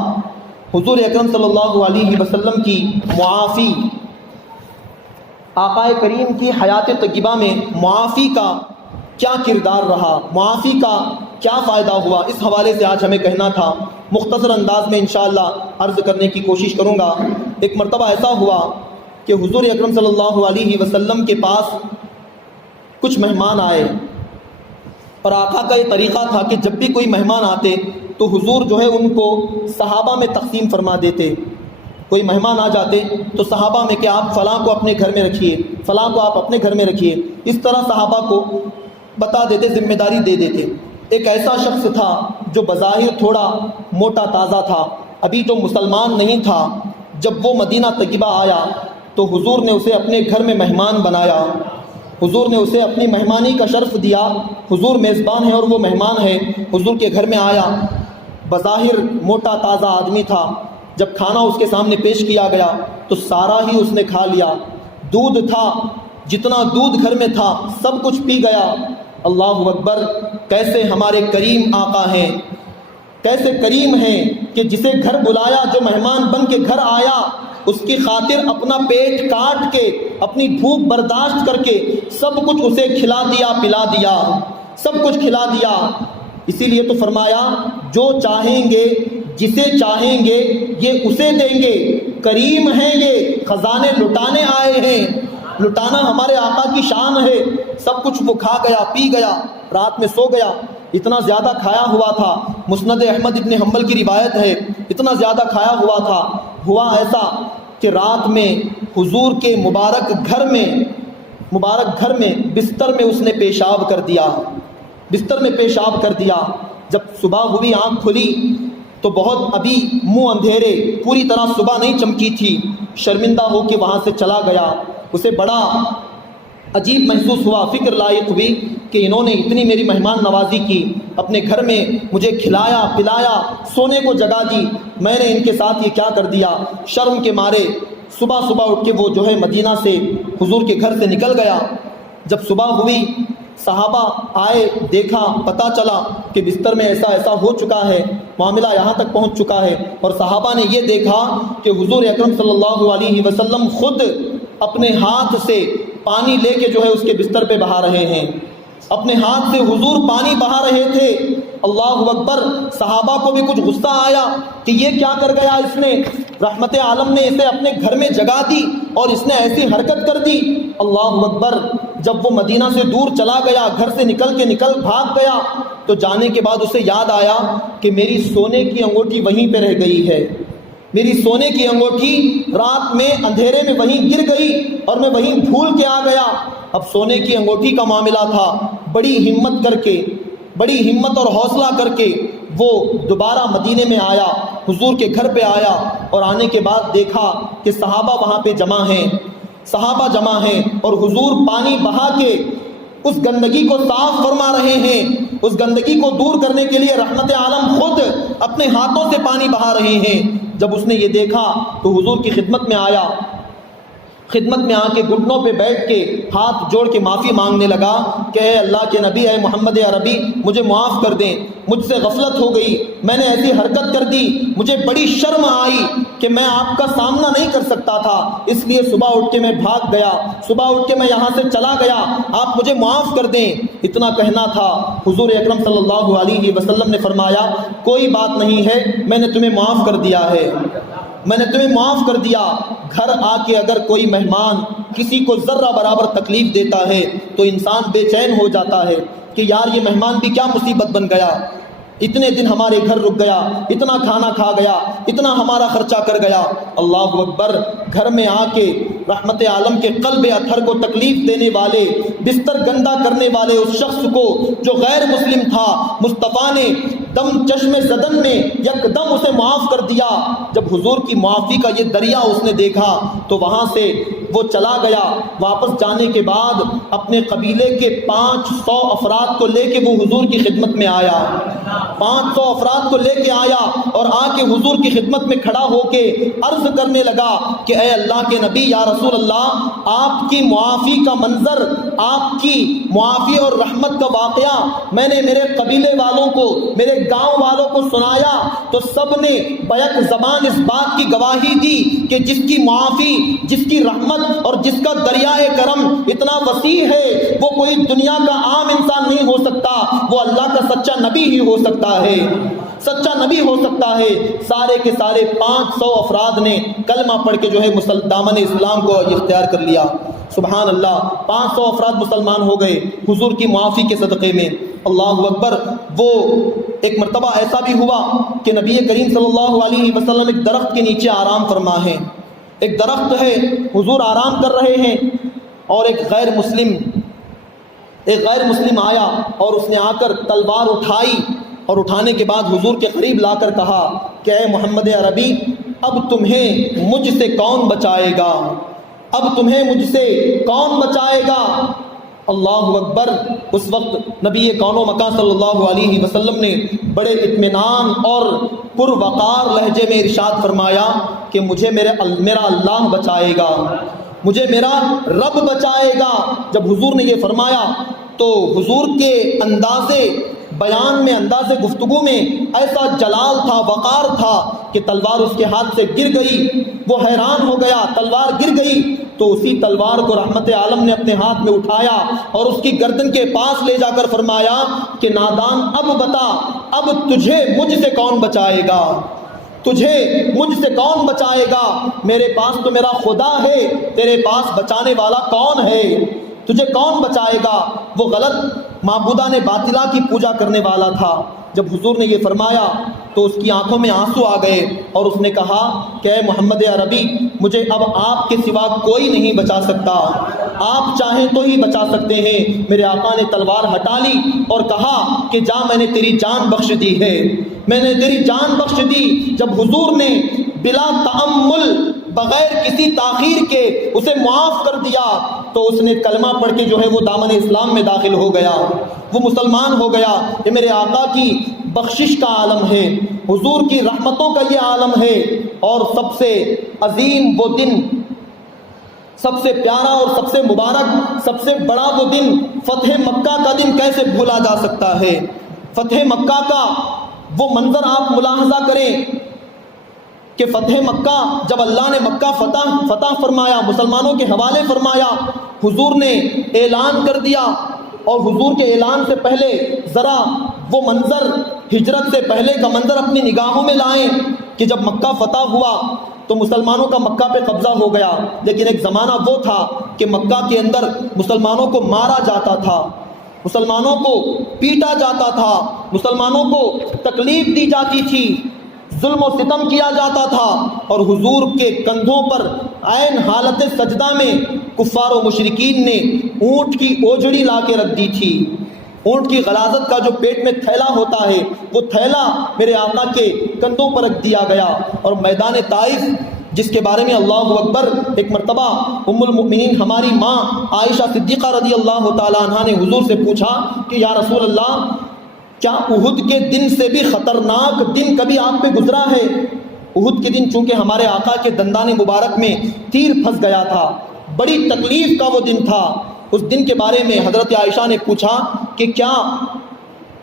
حضور اکرم صلی اللہ علیہ وسلم کی معافی، آقا کریم کی حیات طیبہ میں معافی کا کیا کردار رہا، معافی کا کیا فائدہ ہوا، اس حوالے سے آج ہمیں کہنا تھا۔ مختصر انداز میں انشاءاللہ عرض کرنے کی کوشش کروں گا۔ ایک مرتبہ ایسا ہوا کہ حضور اکرم صلی اللہ علیہ وسلم کے پاس کچھ مہمان آئے، اور آقا کا یہ طریقہ تھا کہ جب بھی کوئی مہمان آتے تو حضور جو ہے ان کو صحابہ میں تقسیم فرما دیتے۔ کوئی مہمان آ جاتے تو صحابہ میں کہ آپ فلاں کو اپنے گھر میں رکھیے، فلاں کو آپ اپنے گھر میں رکھیے، اس طرح صحابہ کو بتا دیتے، ذمہ داری دے دیتے۔ ایک ایسا شخص تھا جو بظاہر تھوڑا موٹا تازہ تھا، ابھی جو مسلمان نہیں تھا، جب وہ مدینہ طیبہ آیا تو حضور نے اسے اپنے گھر میں مہمان بنایا، حضور نے اسے اپنی مہمانی کا شرف دیا۔ حضور میزبان ہے اور وہ مہمان ہے، حضور کے گھر میں آیا، بظاہر موٹا تازہ آدمی تھا۔ جب کھانا اس کے سامنے پیش کیا گیا تو سارا ہی اس نے کھا لیا، دودھ تھا، جتنا دودھ گھر میں تھا سب کچھ پی گیا۔ اللہ اکبر، کیسے ہمارے کریم آقا ہیں، کیسے کریم ہیں کہ جسے گھر بلایا، جو مہمان بن کے گھر آیا، اس کی خاطر اپنا پیٹ کاٹ کے، اپنی بھوک برداشت کر کے سب کچھ اسے کھلا دیا، پلا دیا، سب کچھ کھلا دیا۔ اسی لیے تو فرمایا جو چاہیں گے، جسے چاہیں گے یہ اسے دیں گے، کریم ہیں یہ، خزانے لٹانے آئے ہیں۔ لٹانا ہمارے آقا کی شان ہے۔ سب کچھ وہ کھا گیا، پی گیا، رات میں سو گیا، اتنا زیادہ کھایا ہوا تھا۔ مسند احمد ابن حنبل کی روایت ہے، اتنا زیادہ کھایا ہوا تھا، ہوا ایسا کہ رات میں حضور کے مبارک گھر میں بستر میں اس نے پیشاب کر دیا، بستر میں پیشاب کر دیا۔ جب صبح ہوئی، آنکھ کھلی تو بہت ابھی منہ اندھیرے، پوری طرح صبح نہیں چمکی تھی۔ شرمندہ ہو کے وہاں سے چلا گیا۔ اسے بڑا عجیب محسوس ہوا، فکر لائق ہوئی کہ انہوں نے اتنی میری مہمان نوازی کی، اپنے گھر میں مجھے کھلایا پلایا، سونے کو جگہ دی، میں نے ان کے ساتھ یہ کیا کر دیا۔ شرم کے مارے صبح اٹھ کے وہ جو ہے مدینہ سے حضور کے گھر سے نکل گیا۔ جب صبح ہوئی، صحابہ آئے، دیکھا، پتہ چلا، کہ بستر میں ایسا ایسا ہو چکا ہے، معاملہ یہاں تک پہنچ چکا ہے، اور صحابہ نے یہ دیکھا کہ حضور اکرم صلی اللہ علیہ وسلم خود اپنے ہاتھ سے پانی لے کے جو ہے اس کے بستر پہ بہا رہے ہیں، اپنے ہاتھ سے حضور پانی بہا رہے تھے۔ اللہ اکبر۔ صحابہ کو بھی کچھ غصہ آیا کہ یہ کیا کر گیا اس نے، رحمت عالم نے اسے اپنے گھر میں جگا دی اور اس نے ایسی حرکت کر دی۔ اللہ اکبر۔ جب وہ مدینہ سے دور چلا گیا، گھر سے نکل بھاگ گیا، تو جانے کے بعد اسے یاد آیا کہ میری سونے کی انگوٹھی وہیں پہ رہ گئی ہے، میری سونے کی انگوٹھی رات میں اندھیرے میں وہیں گر گئی اور میں وہیں بھول کے آ گیا۔ اب سونے کی انگوٹھی کا معاملہ تھا، بڑی ہمت کر کے، بڑی ہمت اور حوصلہ کر کے وہ دوبارہ مدینے میں آیا، حضور کے گھر پہ آیا، اور آنے کے بعد دیکھا کہ صحابہ وہاں پہ جمع ہیں، صحابہ جمع ہیں، اور حضور پانی بہا کے اس گندگی کو صاف فرما رہے ہیں، اس گندگی کو دور کرنے کے لیے رحمت عالم خود اپنے ہاتھوں سے پانی بہا رہے ہیں۔ جب اس نے یہ دیکھا تو حضور کی خدمت میں آیا، خدمت میں آ کے گھٹنوں پہ بیٹھ کے ہاتھ جوڑ کے معافی مانگنے لگا کہ اے اللہ کے نبی، اے محمد عربی، مجھے معاف کر دیں، مجھ سے غفلت ہو گئی، میں نے ایسی حرکت کر دی، مجھے بڑی شرم آئی کہ میں آپ کا سامنا نہیں کر سکتا تھا، اس لیے صبح اٹھ کے میں بھاگ گیا، صبح اٹھ کے میں یہاں سے چلا گیا، آپ مجھے معاف کر دیں۔ اتنا کہنا تھا، حضور اکرم صلی اللہ علیہ وسلم نے فرمایا کوئی بات نہیں ہے، میں نے تمہیں معاف کر دیا ہے، میں نے تمہیں معاف کر دیا۔ گھر آ کے اگر کوئی مہمان کسی کو ذرہ برابر تکلیف دیتا ہے تو انسان بے چین ہو جاتا ہے کہ یار یہ مہمان بھی کیا مصیبت بن گیا، اتنے دن ہمارے گھر رک گیا، اتنا کھانا کھا گیا، اتنا ہمارا خرچہ کر گیا۔ اللہ اکبر۔ گھر میں آ کے رحمت عالم کے قلب اطہر کو تکلیف دینے والے، بستر گندا کرنے والے اس شخص کو جو غیر مسلم تھا، مصطفیٰ نے دم چشم زدن میں یک دم اسے معاف کر دیا۔ جب حضور کی معافی کا یہ دریا اس نے دیکھا تو وہاں سے وہ چلا گیا۔ واپس جانے کے بعد اپنے قبیلے کے 500 افراد کو لے کے وہ حضور کی خدمت میں آیا، 500 افراد کو لے کے آیا اور آ کے حضور کی خدمت میں کھڑا ہو کے عرض کرنے لگا کہ اے اللہ کے نبی، یا رسول اللہ، آپ کی معافی کا منظر، آپ کی معافی اور رحمت کا واقعہ میں نے میرے قبیلے والوں کو، میرے گاؤں والوں کو سنایا تو سب نے بیک زبان اس بات کی گواہی دی کہ جس کی معافی، جس کی رحمت اور جس کا دریائے کرم اتنا وسیع ہے، وہ کوئی دنیا کا عام انسان نہیں ہو سکتا، وہ اللہ کا سچا نبی ہی ہو سکتا ہے، سچا نبی ہو سکتا ہے۔ سارے کے سارے 500 افراد نے کلمہ پڑھ کے جو ہے دامن اسلام کو اختیار کر لیا۔ سبحان اللہ، 500 افراد مسلمان ہو گئے حضور کی معافی کے صدقے میں۔ اللہ اکبر۔ وہ ایک مرتبہ ایسا بھی ہوا کہ نبی کریم صلی اللہ علیہ وسلم ایک درخت کے نیچے آرام فرما ہے، ایک درخت ہے، حضور آرام کر رہے ہیں، اور ایک غیر مسلم آیا اور اس نے آ کر تلوار اٹھائی، اور اٹھانے کے بعد حضور کے قریب لا کر کہا کہ اے محمد عربی، اب تمہیں مجھ سے کون بچائے گا، اب تمہیں مجھ سے کون بچائے گا۔ اللہ اکبر۔ اس وقت نبی کون و مکان صلی اللہ علیہ وسلم نے بڑے اطمینان اور پروقار لہجے میں ارشاد فرمایا کہ مجھے میرا اللہ بچائے گا، مجھے میرا رب بچائے گا۔ جب حضور نے یہ فرمایا تو حضور کے اندازے بیان میں، انداز گفتگو میں ایسا جلال تھا، وقار تھا کہ تلوار اس کے ہاتھ سے گر گئی، وہ حیران ہو گیا، تلوار گر گئی تو اسی تلوار کو رحمت عالم نے اپنے ہاتھ میں اٹھایا اور اس کی گردن کے پاس لے جا کر فرمایا کہ نادان، اب بتا، اب تجھے مجھ سے کون بچائے گا، تجھے مجھ سے کون بچائے گا، میرے پاس تو میرا خدا ہے، تیرے پاس بچانے والا کون ہے، تجھے کون بچائے گا۔ وہ غلط معبودان باطلہ کی پوجا کرنے والا تھا۔ جب حضور نے یہ فرمایا تو اس کی آنکھوں میں آنسو آ گئے اور اس نے کہا کہ اے محمد عربی، مجھے اب آپ کے سوا کوئی نہیں بچا سکتا، آپ چاہیں تو ہی بچا سکتے ہیں۔ میرے آقا نے تلوار ہٹا لی اور کہا کہ جا، میں نے تیری جان بخش دی ہے، میں نے تیری جان بخش دی۔ جب حضور نے بلا تأمل، بغیر کسی تاخیر کے اسے معاف کر دیا تو اس نے کلمہ پڑھ کے جو ہے وہ دامن اسلام میں داخل ہو گیا، وہ مسلمان ہو گیا۔ یہ میرے آقا کی بخشش کا عالم ہے، حضور کی رحمتوں کا یہ عالم ہے۔ اور سب سے عظیم وہ دن، سب سے پیارا اور سب سے مبارک، سب سے بڑا وہ دن، فتح مکہ کا دن کیسے بھولا جا سکتا ہے۔ فتح مکہ کا وہ منظر آپ ملاحظہ کریں کہ فتح مکہ جب اللہ نے مکہ فتح فرمایا، مسلمانوں کے حوالے فرمایا، حضور نے اعلان کر دیا، اور حضور کے اعلان سے پہلے ذرا وہ منظر، ہجرت سے پہلے کا منظر اپنی نگاہوں میں لائیں کہ جب مکہ فتح ہوا تو مسلمانوں کا مکہ پہ قبضہ ہو گیا، لیکن ایک زمانہ وہ تھا کہ مکہ کے اندر مسلمانوں کو مارا جاتا تھا، مسلمانوں کو پیٹا جاتا تھا، مسلمانوں کو تکلیف دی جاتی تھی، ظلم و ستم کیا جاتا تھا، اور حضور کے کندھوں پر عین حالت سجدہ میں کفار و مشرکین نے اونٹ کی اوجڑی لا کے رکھ دی تھی۔ اونٹ کی غلاظت کا جو پیٹ میں تھیلا ہوتا ہے، وہ تھیلا میرے آقا کے کندھوں پر رکھ دیا گیا، اور میدان طائف جس کے بارے میں اللہ اکبر، ایک مرتبہ ام المؤمنین ہماری ماں عائشہ صدیقہ رضی اللہ تعالی عنہا نے حضور سے پوچھا کہ یا رسول اللہ، کیا احد کے دن سے بھی خطرناک دن کبھی آپ پہ گزرا ہے؟ احد کے دن چونکہ ہمارے آقا کے دندان مبارک میں تیر پھنس گیا تھا، بڑی تکلیف کا وہ دن تھا، اس دن کے بارے میں حضرت عائشہ نے پوچھا کہ کیا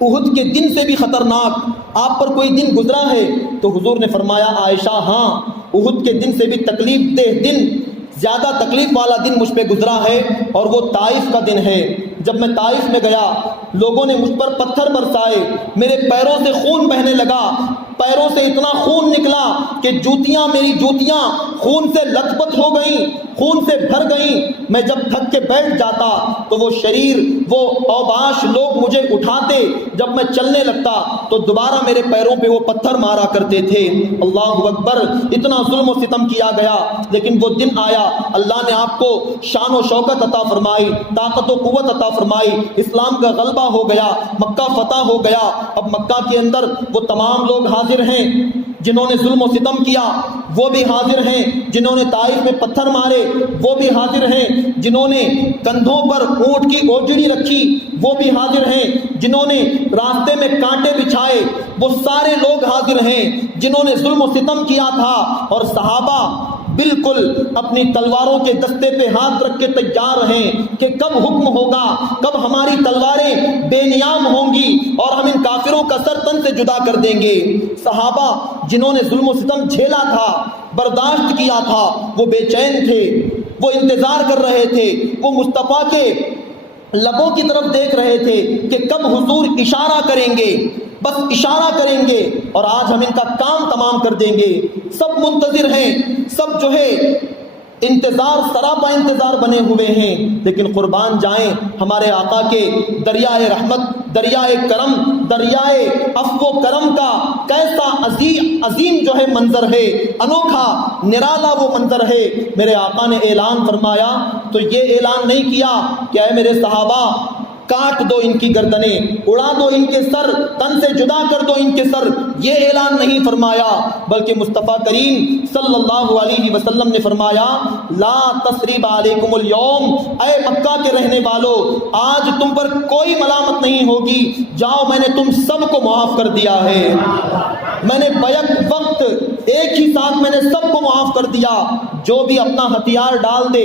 احد کے دن سے بھی خطرناک آپ پر کوئی دن گزرا ہے؟ تو حضور نے فرمایا عائشہ ہاں، احد کے دن سے بھی تکلیف دہ دن، زیادہ تکلیف والا دن مجھ پہ گزرا ہے، اور وہ طائف کا دن ہے۔ جب میں طائف میں گیا، لوگوں نے مجھ پر پتھر برسائے، میرے پیروں سے خون بہنے لگا، پیروں سے اتنا خون نکلا کہ جوتیاں، میری جوتیاں خون سے لت پت ہو گئیں، خون سے بھر گئیں۔ میں جب تھک کے بیٹھ جاتا تو وہ شریر، وہ اوباش لوگ مجھے اٹھاتے، جب میں چلنے لگتا تو دوبارہ میرے پیروں پہ وہ پتھر مارا کرتے تھے۔ اللہ اکبر، اتنا ظلم و ستم کیا گیا، لیکن وہ دن آیا، اللہ نے آپ کو شان و شوکت عطا فرمائی، طاقت و قوت عطا فرمائی، اسلام کا غلبہ ہو گیا، مکہ فتح ہو گیا۔ اب مکہ کے اندر وہ تمام لوگ حاضر ہیں جنہوں نے ظلم و ستم کیا، وہ بھی حاضر ہیں جنہوں نے طائف میں پتھر مارے، وہ بھی حاضر ہیں جنہوں نے کندھوں پر اونٹ کی اوجڑی رکھی، وہ بھی حاضر ہیں جنہوں نے راستے میں کانٹے بچھائے، وہ سارے لوگ حاضر ہیں جنہوں نے ظلم و ستم کیا تھا۔ اور صحابہ بالکل اپنی تلواروں کے دستے پہ ہاتھ رکھ کے تیار ہیں کہ کب حکم ہوگا، کب ہماری تلواریں بے نیام ہوں گی اور ہم ان کافروں کا سر تن سے جدا کر دیں گے۔ صحابہ جنہوں نے ظلم و ستم جھیلا تھا، برداشت کیا تھا، وہ بے چین تھے، وہ انتظار کر رہے تھے، وہ مصطفیٰ کے لبوں کی طرف دیکھ رہے تھے کہ کب حضور اشارہ کریں گے، بس اشارہ کریں گے اور آج ہم ان کا کام تمام کر دیں گے۔ سب منتظر ہیں، سب جو ہے انتظار، سراپا انتظار بنے ہوئے ہیں، لیکن قربان جائیں ہمارے آقا کے دریائے رحمت، دریائے کرم، دریائے عفو و کرم کا کیسا عظیم جو ہے منظر ہے، انوکھا نرالا وہ منظر ہے۔ میرے آقا نے اعلان فرمایا تو یہ اعلان نہیں کیا کہ اے میرے صحابہ کاٹ دو ان کی گردنیں، اڑا دو ان کے سر، تن سے جدا کر دو ان کے سر، یہ اعلان نہیں فرمایا، بلکہ مصطفیٰ کریم صلی اللہ علیہ وسلم نے فرمایا لا تثریب علیکم اليوم، اے مکہ کے رہنے والو آج تم پر کوئی ملامت نہیں ہوگی، جاؤ میں نے تم سب کو معاف کر دیا ہے، میں نے بیک وقت ایک ہی ساتھ میں نے سب کو معاف کر دیا، جو بھی اپنا ہتھیار ڈال دے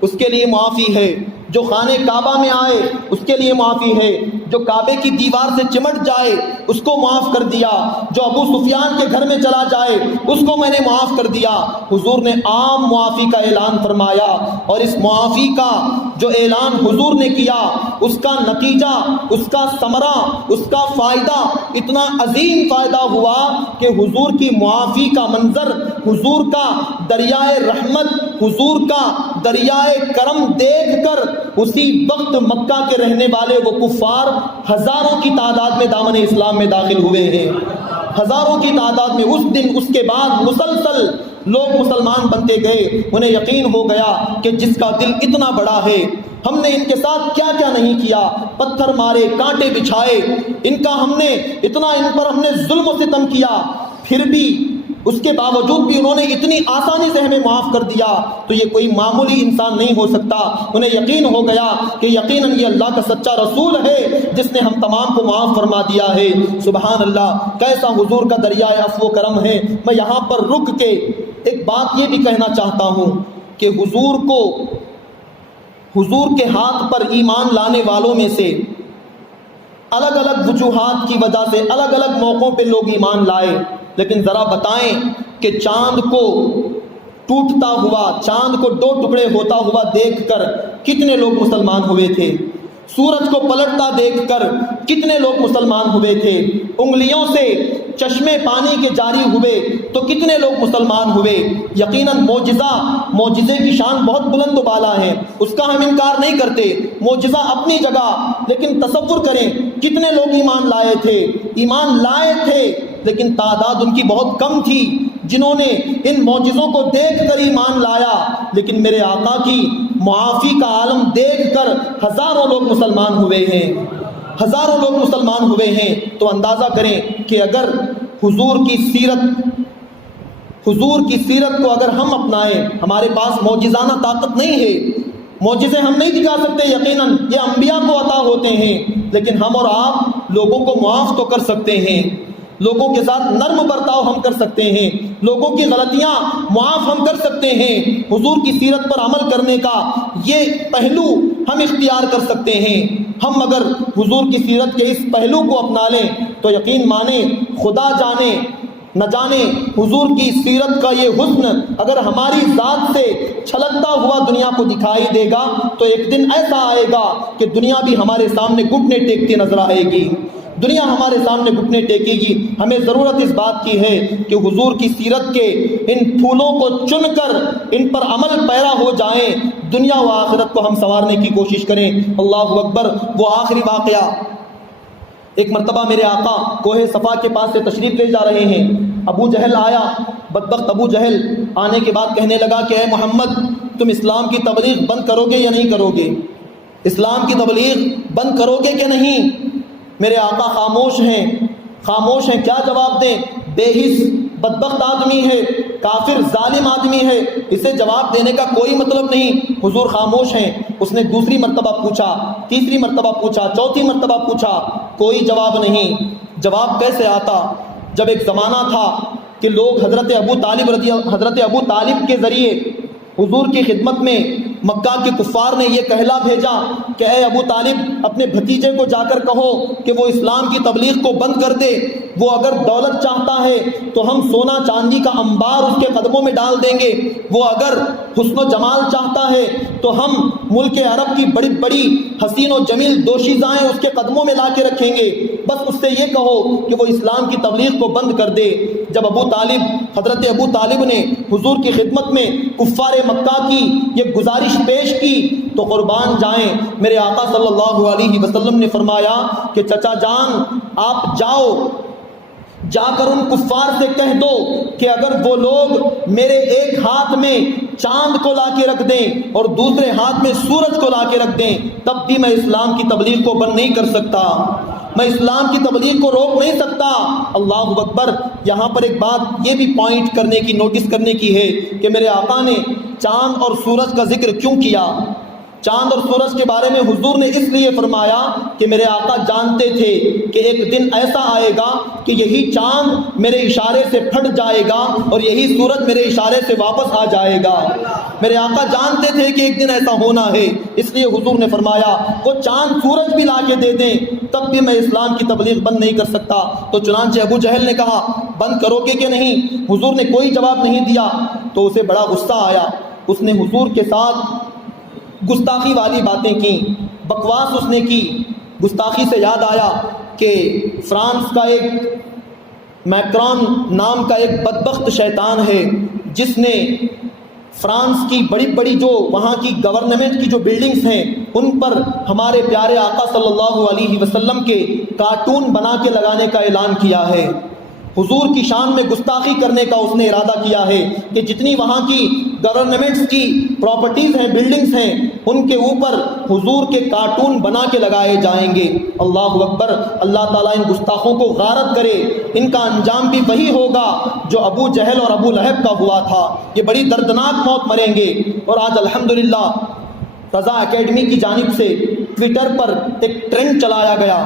اس کے لیے معافی ہے، جو خانہ کعبہ میں آئے اس کے لیے معافی ہے، جو کعبے کی دیوار سے چمٹ جائے اس کو معاف کر دیا، جو ابو سفیان کے گھر میں چلا جائے اس کو میں نے معاف کر دیا۔ حضور نے عام معافی کا اعلان فرمایا، اور اس معافی کا جو اعلان حضور نے کیا اس کا نتیجہ، اس کا ثمرہ، اس کا فائدہ اتنا عظیم فائدہ ہوا کہ حضور کی معافی کا منظر، حضور کا دریائے رحمت، حضور کا دریائے کرم دیکھ کر اسی وقت مکہ کے رہنے والے وہ کفار ہزاروں کی تعداد میں دامن اسلام میں داخل ہوئے ہیں، ہزاروں کی تعداد میں۔ اس دن اس کے بعد مسلسل لوگ مسلمان بنتے گئے، انہیں یقین ہو گیا کہ جس کا دل اتنا بڑا ہے، ہم نے ان کے ساتھ کیا کیا نہیں کیا، پتھر مارے، کانٹے بچھائے، ان کا ہم نے اتنا، ان پر ہم نے ظلم و ستم کیا، پھر بھی اس کے باوجود بھی انہوں نے اتنی آسانی سے ہمیں معاف کر دیا، تو یہ کوئی معمولی انسان نہیں ہو سکتا۔ انہیں یقین ہو گیا کہ یقیناً یہ اللہ کا سچا رسول ہے جس نے ہم تمام کو معاف فرما دیا ہے۔ سبحان اللہ، کیسا حضور کا دریائے عفو و کرم ہے۔ میں یہاں پر رک کے ایک بات یہ بھی کہنا چاہتا ہوں کہ حضور کے ہاتھ پر ایمان لانے والوں میں سے الگ الگ وجوہات کی وجہ سے الگ الگ موقعوں پہ لوگ ایمان لائے، لیکن ذرا بتائیں کہ چاند کو ٹوٹتا ہوا، چاند کو دو ٹکڑے ہوتا ہوا دیکھ کر کتنے لوگ مسلمان ہوئے تھے؟ سورج کو پلٹتا دیکھ کر کتنے لوگ مسلمان ہوئے تھے؟ انگلیوں سے چشمے پانی کے جاری ہوئے تو کتنے لوگ مسلمان ہوئے؟ یقیناً معجزے کی شان بہت بلند و بالا ہے، اس کا ہم انکار نہیں کرتے، معجزہ اپنی جگہ، لیکن تصور کریں کتنے لوگ ایمان لائے تھے لیکن تعداد ان کی بہت کم تھی جنہوں نے ان معجزوں کو دیکھ کر ایمان لایا، لیکن میرے آقا کی معافی کا عالم دیکھ کر ہزاروں لوگ مسلمان ہوئے ہیں۔ تو اندازہ کریں کہ اگر حضور کی سیرت کو اگر ہم اپنائیں، ہمارے پاس معجزانہ طاقت نہیں ہے، معجزے ہم نہیں دکھا سکتے، یقیناً یہ انبیاء کو عطا ہوتے ہیں، لیکن ہم اور آپ لوگوں کو معاف تو کر سکتے ہیں، لوگوں کے ساتھ نرم برتاؤ ہم کر سکتے ہیں، لوگوں کی غلطیاں معاف ہم کر سکتے ہیں، حضور کی سیرت پر عمل کرنے کا یہ پہلو ہم اختیار کر سکتے ہیں۔ ہم اگر حضور کی سیرت کے اس پہلو کو اپنا لیں تو یقین مانیں، خدا جانے نہ جانے حضور کی سیرت کا یہ حسن اگر ہماری ذات سے چھلکتا ہوا دنیا کو دکھائی دے گا تو ایک دن ایسا آئے گا کہ دنیا بھی ہمارے سامنے گھٹنے ٹیکتی نظر آئے گی، دنیا ہمارے سامنے گھٹنے ٹیکے گی۔ ہمیں ضرورت اس بات کی ہے کہ حضور کی سیرت کے ان پھولوں کو چن کر ان پر عمل پیرا ہو جائیں، دنیا و آخرت کو ہم سنوارنے کی کوشش کریں۔ اللہ اکبر۔ وہ آخری واقعہ، ایک مرتبہ میرے آقا کوہ صفا کے پاس سے تشریف لے جا رہے ہیں، ابو جہل آیا، بدبخت ابو جہل آنے کے بعد کہنے لگا کہ اے محمد، تم اسلام کی تبلیغ بند کرو گے یا نہیں کرو گے؟ اسلام کی تبلیغ بند کرو گے کہ نہیں؟ میرے آقا خاموش ہیں، کیا جواب دیں؟ بے حس بدبخت آدمی ہے، کافر ظالم آدمی ہے، اسے جواب دینے کا کوئی مطلب نہیں۔ حضور خاموش ہیں۔ اس نے دوسری مرتبہ پوچھا، تیسری مرتبہ پوچھا، چوتھی مرتبہ پوچھا، کوئی جواب نہیں۔ جواب کیسے آتا جب ایک زمانہ تھا کہ لوگ حضرت ابو طالب کے ذریعے حضور کی خدمت میں مکہ کے کفار نے یہ کہلا بھیجا کہ اے ابو طالب، اپنے بھتیجے کو جا کر کہو کہ وہ اسلام کی تبلیغ کو بند کر دے، وہ اگر دولت چاہتا ہے تو ہم سونا چاندی کا انبار اس کے قدموں میں ڈال دیں گے، وہ اگر حسن و جمال چاہتا ہے تو ہم ملک عرب کی بڑی بڑی حسین و جمیل دوشیزائیں اس کے قدموں میں لا کے رکھیں گے، بس اس سے یہ کہو کہ وہ اسلام کی تبلیغ کو بند کر دے۔ جب حضرت ابو طالب نے حضور کی خدمت میں کفار مکہ کی یہ گزارش پیش کی تو قربان جائیں، میرے آقا صلی اللہ علیہ وسلم نے فرمایا کہ چچا جان، آپ جا کر ان کفار سے کہہ دو کہ اگر وہ لوگ میرے ایک ہاتھ میں چاند کو لا کے رکھ دیں اور دوسرے ہاتھ میں سورج کو لا کے رکھ دیں تب بھی میں اسلام کی تبلیغ کو بند نہیں کر سکتا، میں اسلام کی تبلیغ کو روک نہیں سکتا۔ اللہ اکبر۔ یہاں پر ایک بات یہ بھی پوائنٹ کرنے کی، نوٹس کرنے کی ہے کہ میرے آقا نے چاند اور سورج کا ذکر کیوں کیا؟ چاند اور سورج کے بارے میں حضور نے اس لیے فرمایا کہ میرے آقا جانتے تھے کہ ایک دن ایسا آئے گا کہ یہی چاند میرے اشارے سے پھٹ جائے گا اور یہی سورج میرے اشارے سے واپس آ جائے گا۔ میرے آقا جانتے تھے کہ ایک دن ایسا ہونا ہے، اس لیے حضور نے فرمایا وہ چاند سورج بھی لا کے دے دیں تب بھی میں اسلام کی تبلیغ بند نہیں کر سکتا۔ تو چنانچہ ابو جہل نے کہا بند کرو گے کہ نہیں؟ حضور نے کوئی جواب نہیں دیا تو اسے بڑا غصہ آیا، اس نے حضور کے ساتھ گستاخی والی باتیں کی، بکواس اس نے کی۔ گستاخی سے یاد آیا کہ فرانس کا ایک میکرون نام کا ایک بدبخت شیطان ہے جس نے فرانس کی بڑی بڑی جو وہاں کی گورنمنٹ کی جو بلڈنگز ہیں ان پر ہمارے پیارے آقا صلی اللہ علیہ وسلم کے کارٹون بنا کے لگانے کا اعلان کیا ہے۔ حضور کی شان میں گستاخی کرنے کا اس نے ارادہ کیا ہے کہ جتنی وہاں کی گورنمنٹس کی پراپرٹیز ہیں، بلڈنگز ہیں، ان کے اوپر حضور کے کارٹون بنا کے لگائے جائیں گے۔ اللہ اکبر۔ اللہ تعالیٰ ان گستاخوں کو غارت کرے، ان کا انجام بھی وہی ہوگا جو ابو جہل اور ابو لہب کا ہوا تھا، یہ بڑی دردناک موت مریں گے۔ اور آج الحمدللہ رضا اکیڈمی کی جانب سے ٹویٹر پر ایک ٹرینڈ چلایا گیا،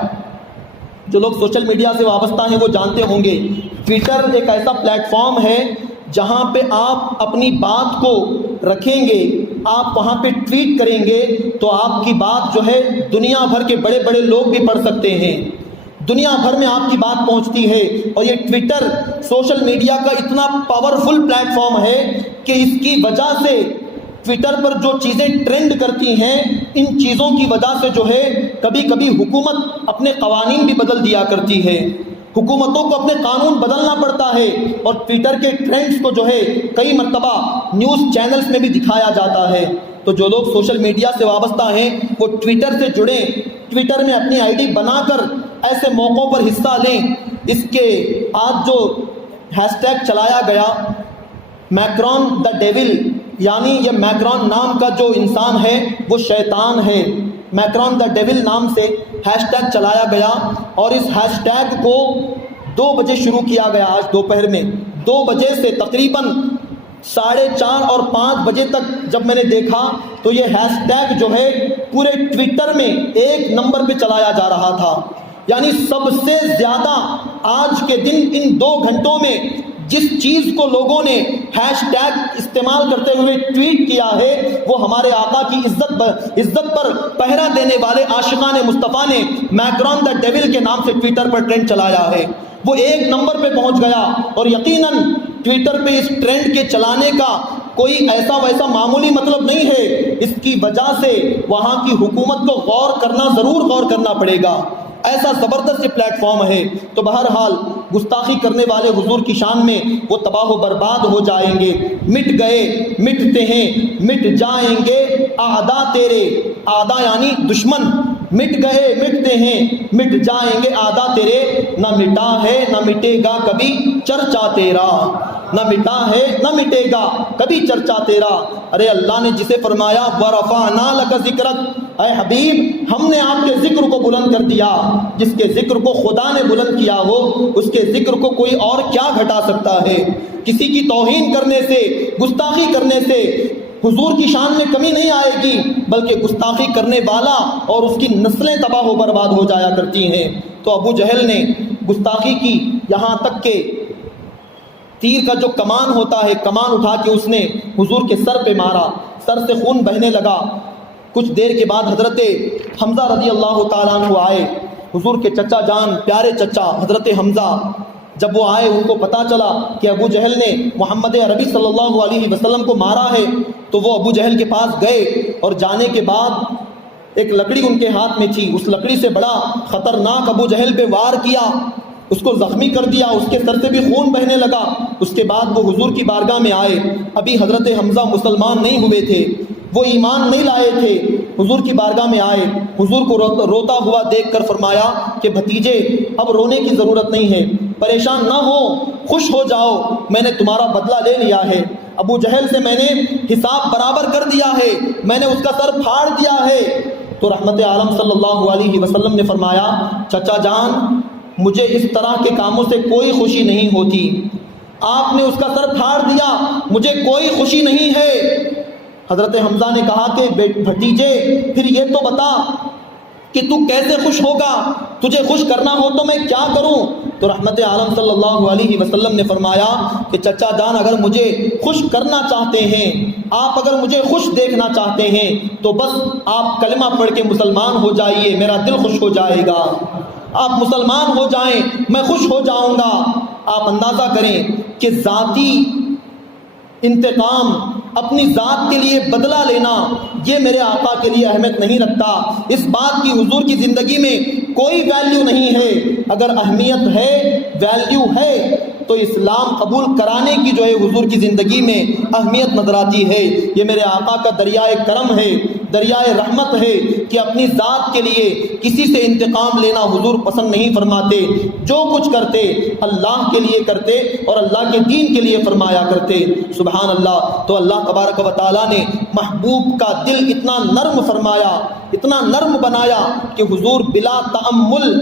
جو لوگ سوشل میڈیا سے وابستہ ہیں وہ جانتے ہوں گے۔ ٹویٹر ایک ایسا پلیٹ فارم ہے جہاں پہ آپ اپنی بات کو رکھیں گے، آپ وہاں پہ ٹویٹ کریں گے تو آپ کی بات جو ہے دنیا بھر کے بڑے بڑے لوگ بھی پڑھ سکتے ہیں۔ دنیا بھر میں آپ کی بات پہنچتی ہے. اور یہ ٹویٹر سوشل میڈیا کا اتنا پاورفل پلیٹ فارم ہے کہ اس کی وجہ سے ٹویٹر پر جو چیزیں ٹرینڈ کرتی ہیں، ان چیزوں کی وجہ سے جو ہے کبھی کبھی حکومت اپنے قوانین بھی بدل دیا کرتی ہے، حکومتوں کو اپنے قانون بدلنا پڑتا ہے، اور ٹویٹر کے ٹرینڈز کو جو ہے کئی مرتبہ نیوز چینلز میں بھی دکھایا جاتا ہے. تو جو لوگ سوشل میڈیا سے وابستہ ہیں وہ ٹویٹر سے جڑیں، ٹویٹر میں اپنی آئی ڈی بنا کر ایسے موقعوں پر حصہ لیں. اس کے آج جو ہیش ٹیگ چلایا گیا میکرون دا ڈیول، یعنی یہ میکرون نام کا جو انسان ہے وہ شیطان ہے، میکرون دا ڈیول نام سے ہیش ٹیگ چلایا گیا. اور اس ہیش ٹیگ کو 2 بجے شروع کیا گیا، آج دوپہر میں 2 بجے سے تقریباً 4:30 اور 5 بجے تک جب میں نے دیکھا تو یہ ہیش ٹیگ جو ہے پورے ٹویٹر میں 1 نمبر پہ چلایا جا رہا تھا. یعنی سب سے زیادہ آج کے دن ان 2 گھنٹوں میں جس چیز کو لوگوں نے ہیش ٹیگ استعمال کرتے ہوئے ٹویٹ کیا ہے وہ ہمارے آقا کی عزت پر پہرا دینے والے عاشقان مصطفیٰ نے میکرون دا ڈیول کے نام سے ٹویٹر پر ٹرینڈ چلایا ہے. وہ 1 نمبر پہ پہنچ گیا، اور یقیناً ٹویٹر پہ اس ٹرینڈ کے چلانے کا کوئی ایسا ویسا معمولی مطلب نہیں ہے. اس کی وجہ سے وہاں کی حکومت کو ضرور غور کرنا پڑے گا. ایسا زبردست یہ پلیٹ فارم ہے. تو بہرحال گستاخی کرنے والے حضور کی شان میں وہ تباہ و برباد ہو جائیں گے. مٹ گئے مٹتے ہیں مٹ جائیں گے اعدا تیرے، اعدا یعنی دشمن، مٹ گئے مٹتے ہیں مٹ جائیں گے اعدا تیرے. نہ مٹا ہے نہ مٹے گا کبھی چرچا تیرا، نہ مٹا ہے نہ مٹے گا کبھی چرچا تیرا. ارے اللہ نے جسے فرمایا وَرَفَعْنَا لَكَ ذِكْرَكَ، اے حبیب ہم نے آپ کے ذکر کو بلند کر دیا. جس کے ذکر کو خدا نے بلند کیا ہو اس کے ذکر کو کوئی اور کیا گھٹا سکتا ہے. کسی کی توہین کرنے سے، گستاخی کرنے سے حضور کی شان میں کمی نہیں آئے گی، بلکہ گستاخی کرنے والا اور اس کی نسلیں تباہ و برباد ہو جایا کرتی ہیں. تو ابو جہل نے گستاخی کی، یہاں تک کہ تیر کا جو کمان ہوتا ہے کمان اٹھا کے اس نے حضور کے سر پہ مارا، سر سے خون بہنے لگا. کچھ دیر کے بعد حضرت حمزہ رضی اللہ تعالیٰ عنہ آئے، حضور کے چچا جان پیارے چچا حضرت حمزہ. جب وہ آئے ان کو پتا چلا کہ ابو جہل نے محمد عربی صلی اللہ علیہ وسلم کو مارا ہے، تو وہ ابو جہل کے پاس گئے، اور جانے کے بعد ایک لکڑی ان کے ہاتھ میں تھی، اس لکڑی سے بڑا خطرناک ابو جہل پہ وار کیا، اس کو زخمی کر دیا، اس کے سر سے بھی خون بہنے لگا. اس کے بعد وہ حضور کی بارگاہ میں آئے. ابھی حضرت حمزہ مسلمان نہیں ہوئے تھے، وہ ایمان نہیں لائے تھے. حضور کی بارگاہ میں آئے، حضور کو روتا ہوا دیکھ کر فرمایا کہ بھتیجے اب رونے کی ضرورت نہیں ہے، پریشان نہ ہو، خوش ہو جاؤ، میں نے تمہارا بدلہ لے لیا ہے. ابو جہل سے میں نے حساب برابر کر دیا ہے، میں نے اس کا سر پھاڑ دیا ہے. تو رحمت عالم صلی اللہ علیہ وسلم نے فرمایا چچا جان مجھے اس طرح کے کاموں سے کوئی خوشی نہیں ہوتی. آپ نے اس کا سر پھاڑ دیا، مجھے کوئی خوشی نہیں ہے. حضرت حمزہ نے کہا کہ بھتیجے پھر یہ تو بتا کہ تو کیسے خوش ہوگا، تجھے خوش کرنا ہو تو میں کیا کروں. تو رحمت عالم صلی اللہ علیہ وسلم نے فرمایا کہ چچا جان اگر مجھے خوش کرنا چاہتے ہیں، آپ اگر مجھے خوش دیکھنا چاہتے ہیں تو بس آپ کلمہ پڑھ کے مسلمان ہو جائیے، میرا دل خوش ہو جائے گا. آپ مسلمان ہو جائیں میں خوش ہو جاؤں گا. آپ اندازہ کریں کہ ذاتی انتقام، اپنی ذات کے لیے بدلہ لینا، یہ میرے آقا کے لیے اہمیت نہیں رکھتا. اس بات کی حضور کی زندگی میں کوئی ویلیو نہیں ہے. اگر اہمیت ہے، ویلیو ہے، تو اسلام قبول کرانے کی جو ہے حضور کی زندگی میں اہمیت نظر آتی ہے. یہ میرے آقا کا دریائے کرم ہے، دریائے رحمت ہے کہ اپنی ذات کے لیے کسی سے انتقام لینا حضور پسند نہیں فرماتے. جو کچھ کرتے اللہ کے لیے کرتے اور اللہ کے دین کے لیے فرمایا کرتے. سبحان اللہ. تو اللہ تبارک و تعالیٰ نے محبوب کا دل اتنا نرم فرمایا، اتنا نرم بنایا کہ حضور بلا تأمل،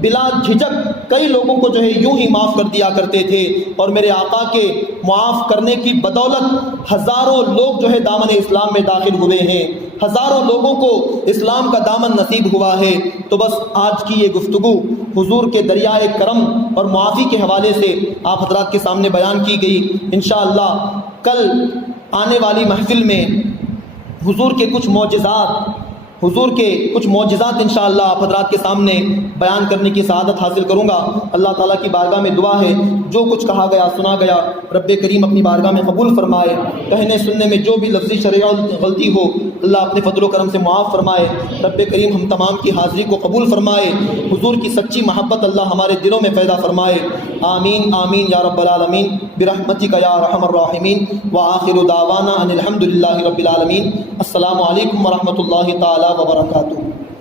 بلا جھجک کئی لوگوں کو جو ہے یوں ہی معاف کر دیا کرتے تھے. اور میرے آقا کے معاف کرنے کی بدولت ہزاروں لوگ جو ہے دامن اسلام میں داخل ہوئے ہیں، ہزاروں لوگوں کو اسلام کا دامن نصیب ہوا ہے. تو بس آج کی یہ گفتگو حضور کے دریائے کرم اور معافی کے حوالے سے آپ حضرات کے سامنے بیان کی گئی. انشاءاللہ کل آنے والی محفل میں حضور کے کچھ معجزات، حضور کے کچھ معجزات انشاءاللہ آپ حضرات کے سامنے بیان کرنے کی سعادت حاصل کروں گا۔ اللہ تعالیٰ کی بارگاہ میں دعا ہے جو کچھ کہا گیا سنا گیا رب کریم اپنی بارگاہ میں قبول فرمائے، کہنے سننے میں جو بھی لفظی شرعی غلطی ہو اللہ اپنے فضل و کرم سے معاف فرمائے، رب کریم ہم تمام کی حاضری کو قبول فرمائے، حضور کی سچی محبت اللہ ہمارے دلوں میں پیدا فرمائے، آمین آمین یا رب العالمین برحمتک یا ارحم الراحمین، وآخر دعوانا ان الحمد للہ رب العالمین۔ السلام علیکم ورحمۃ اللہ تعالی وبرکاتہ۔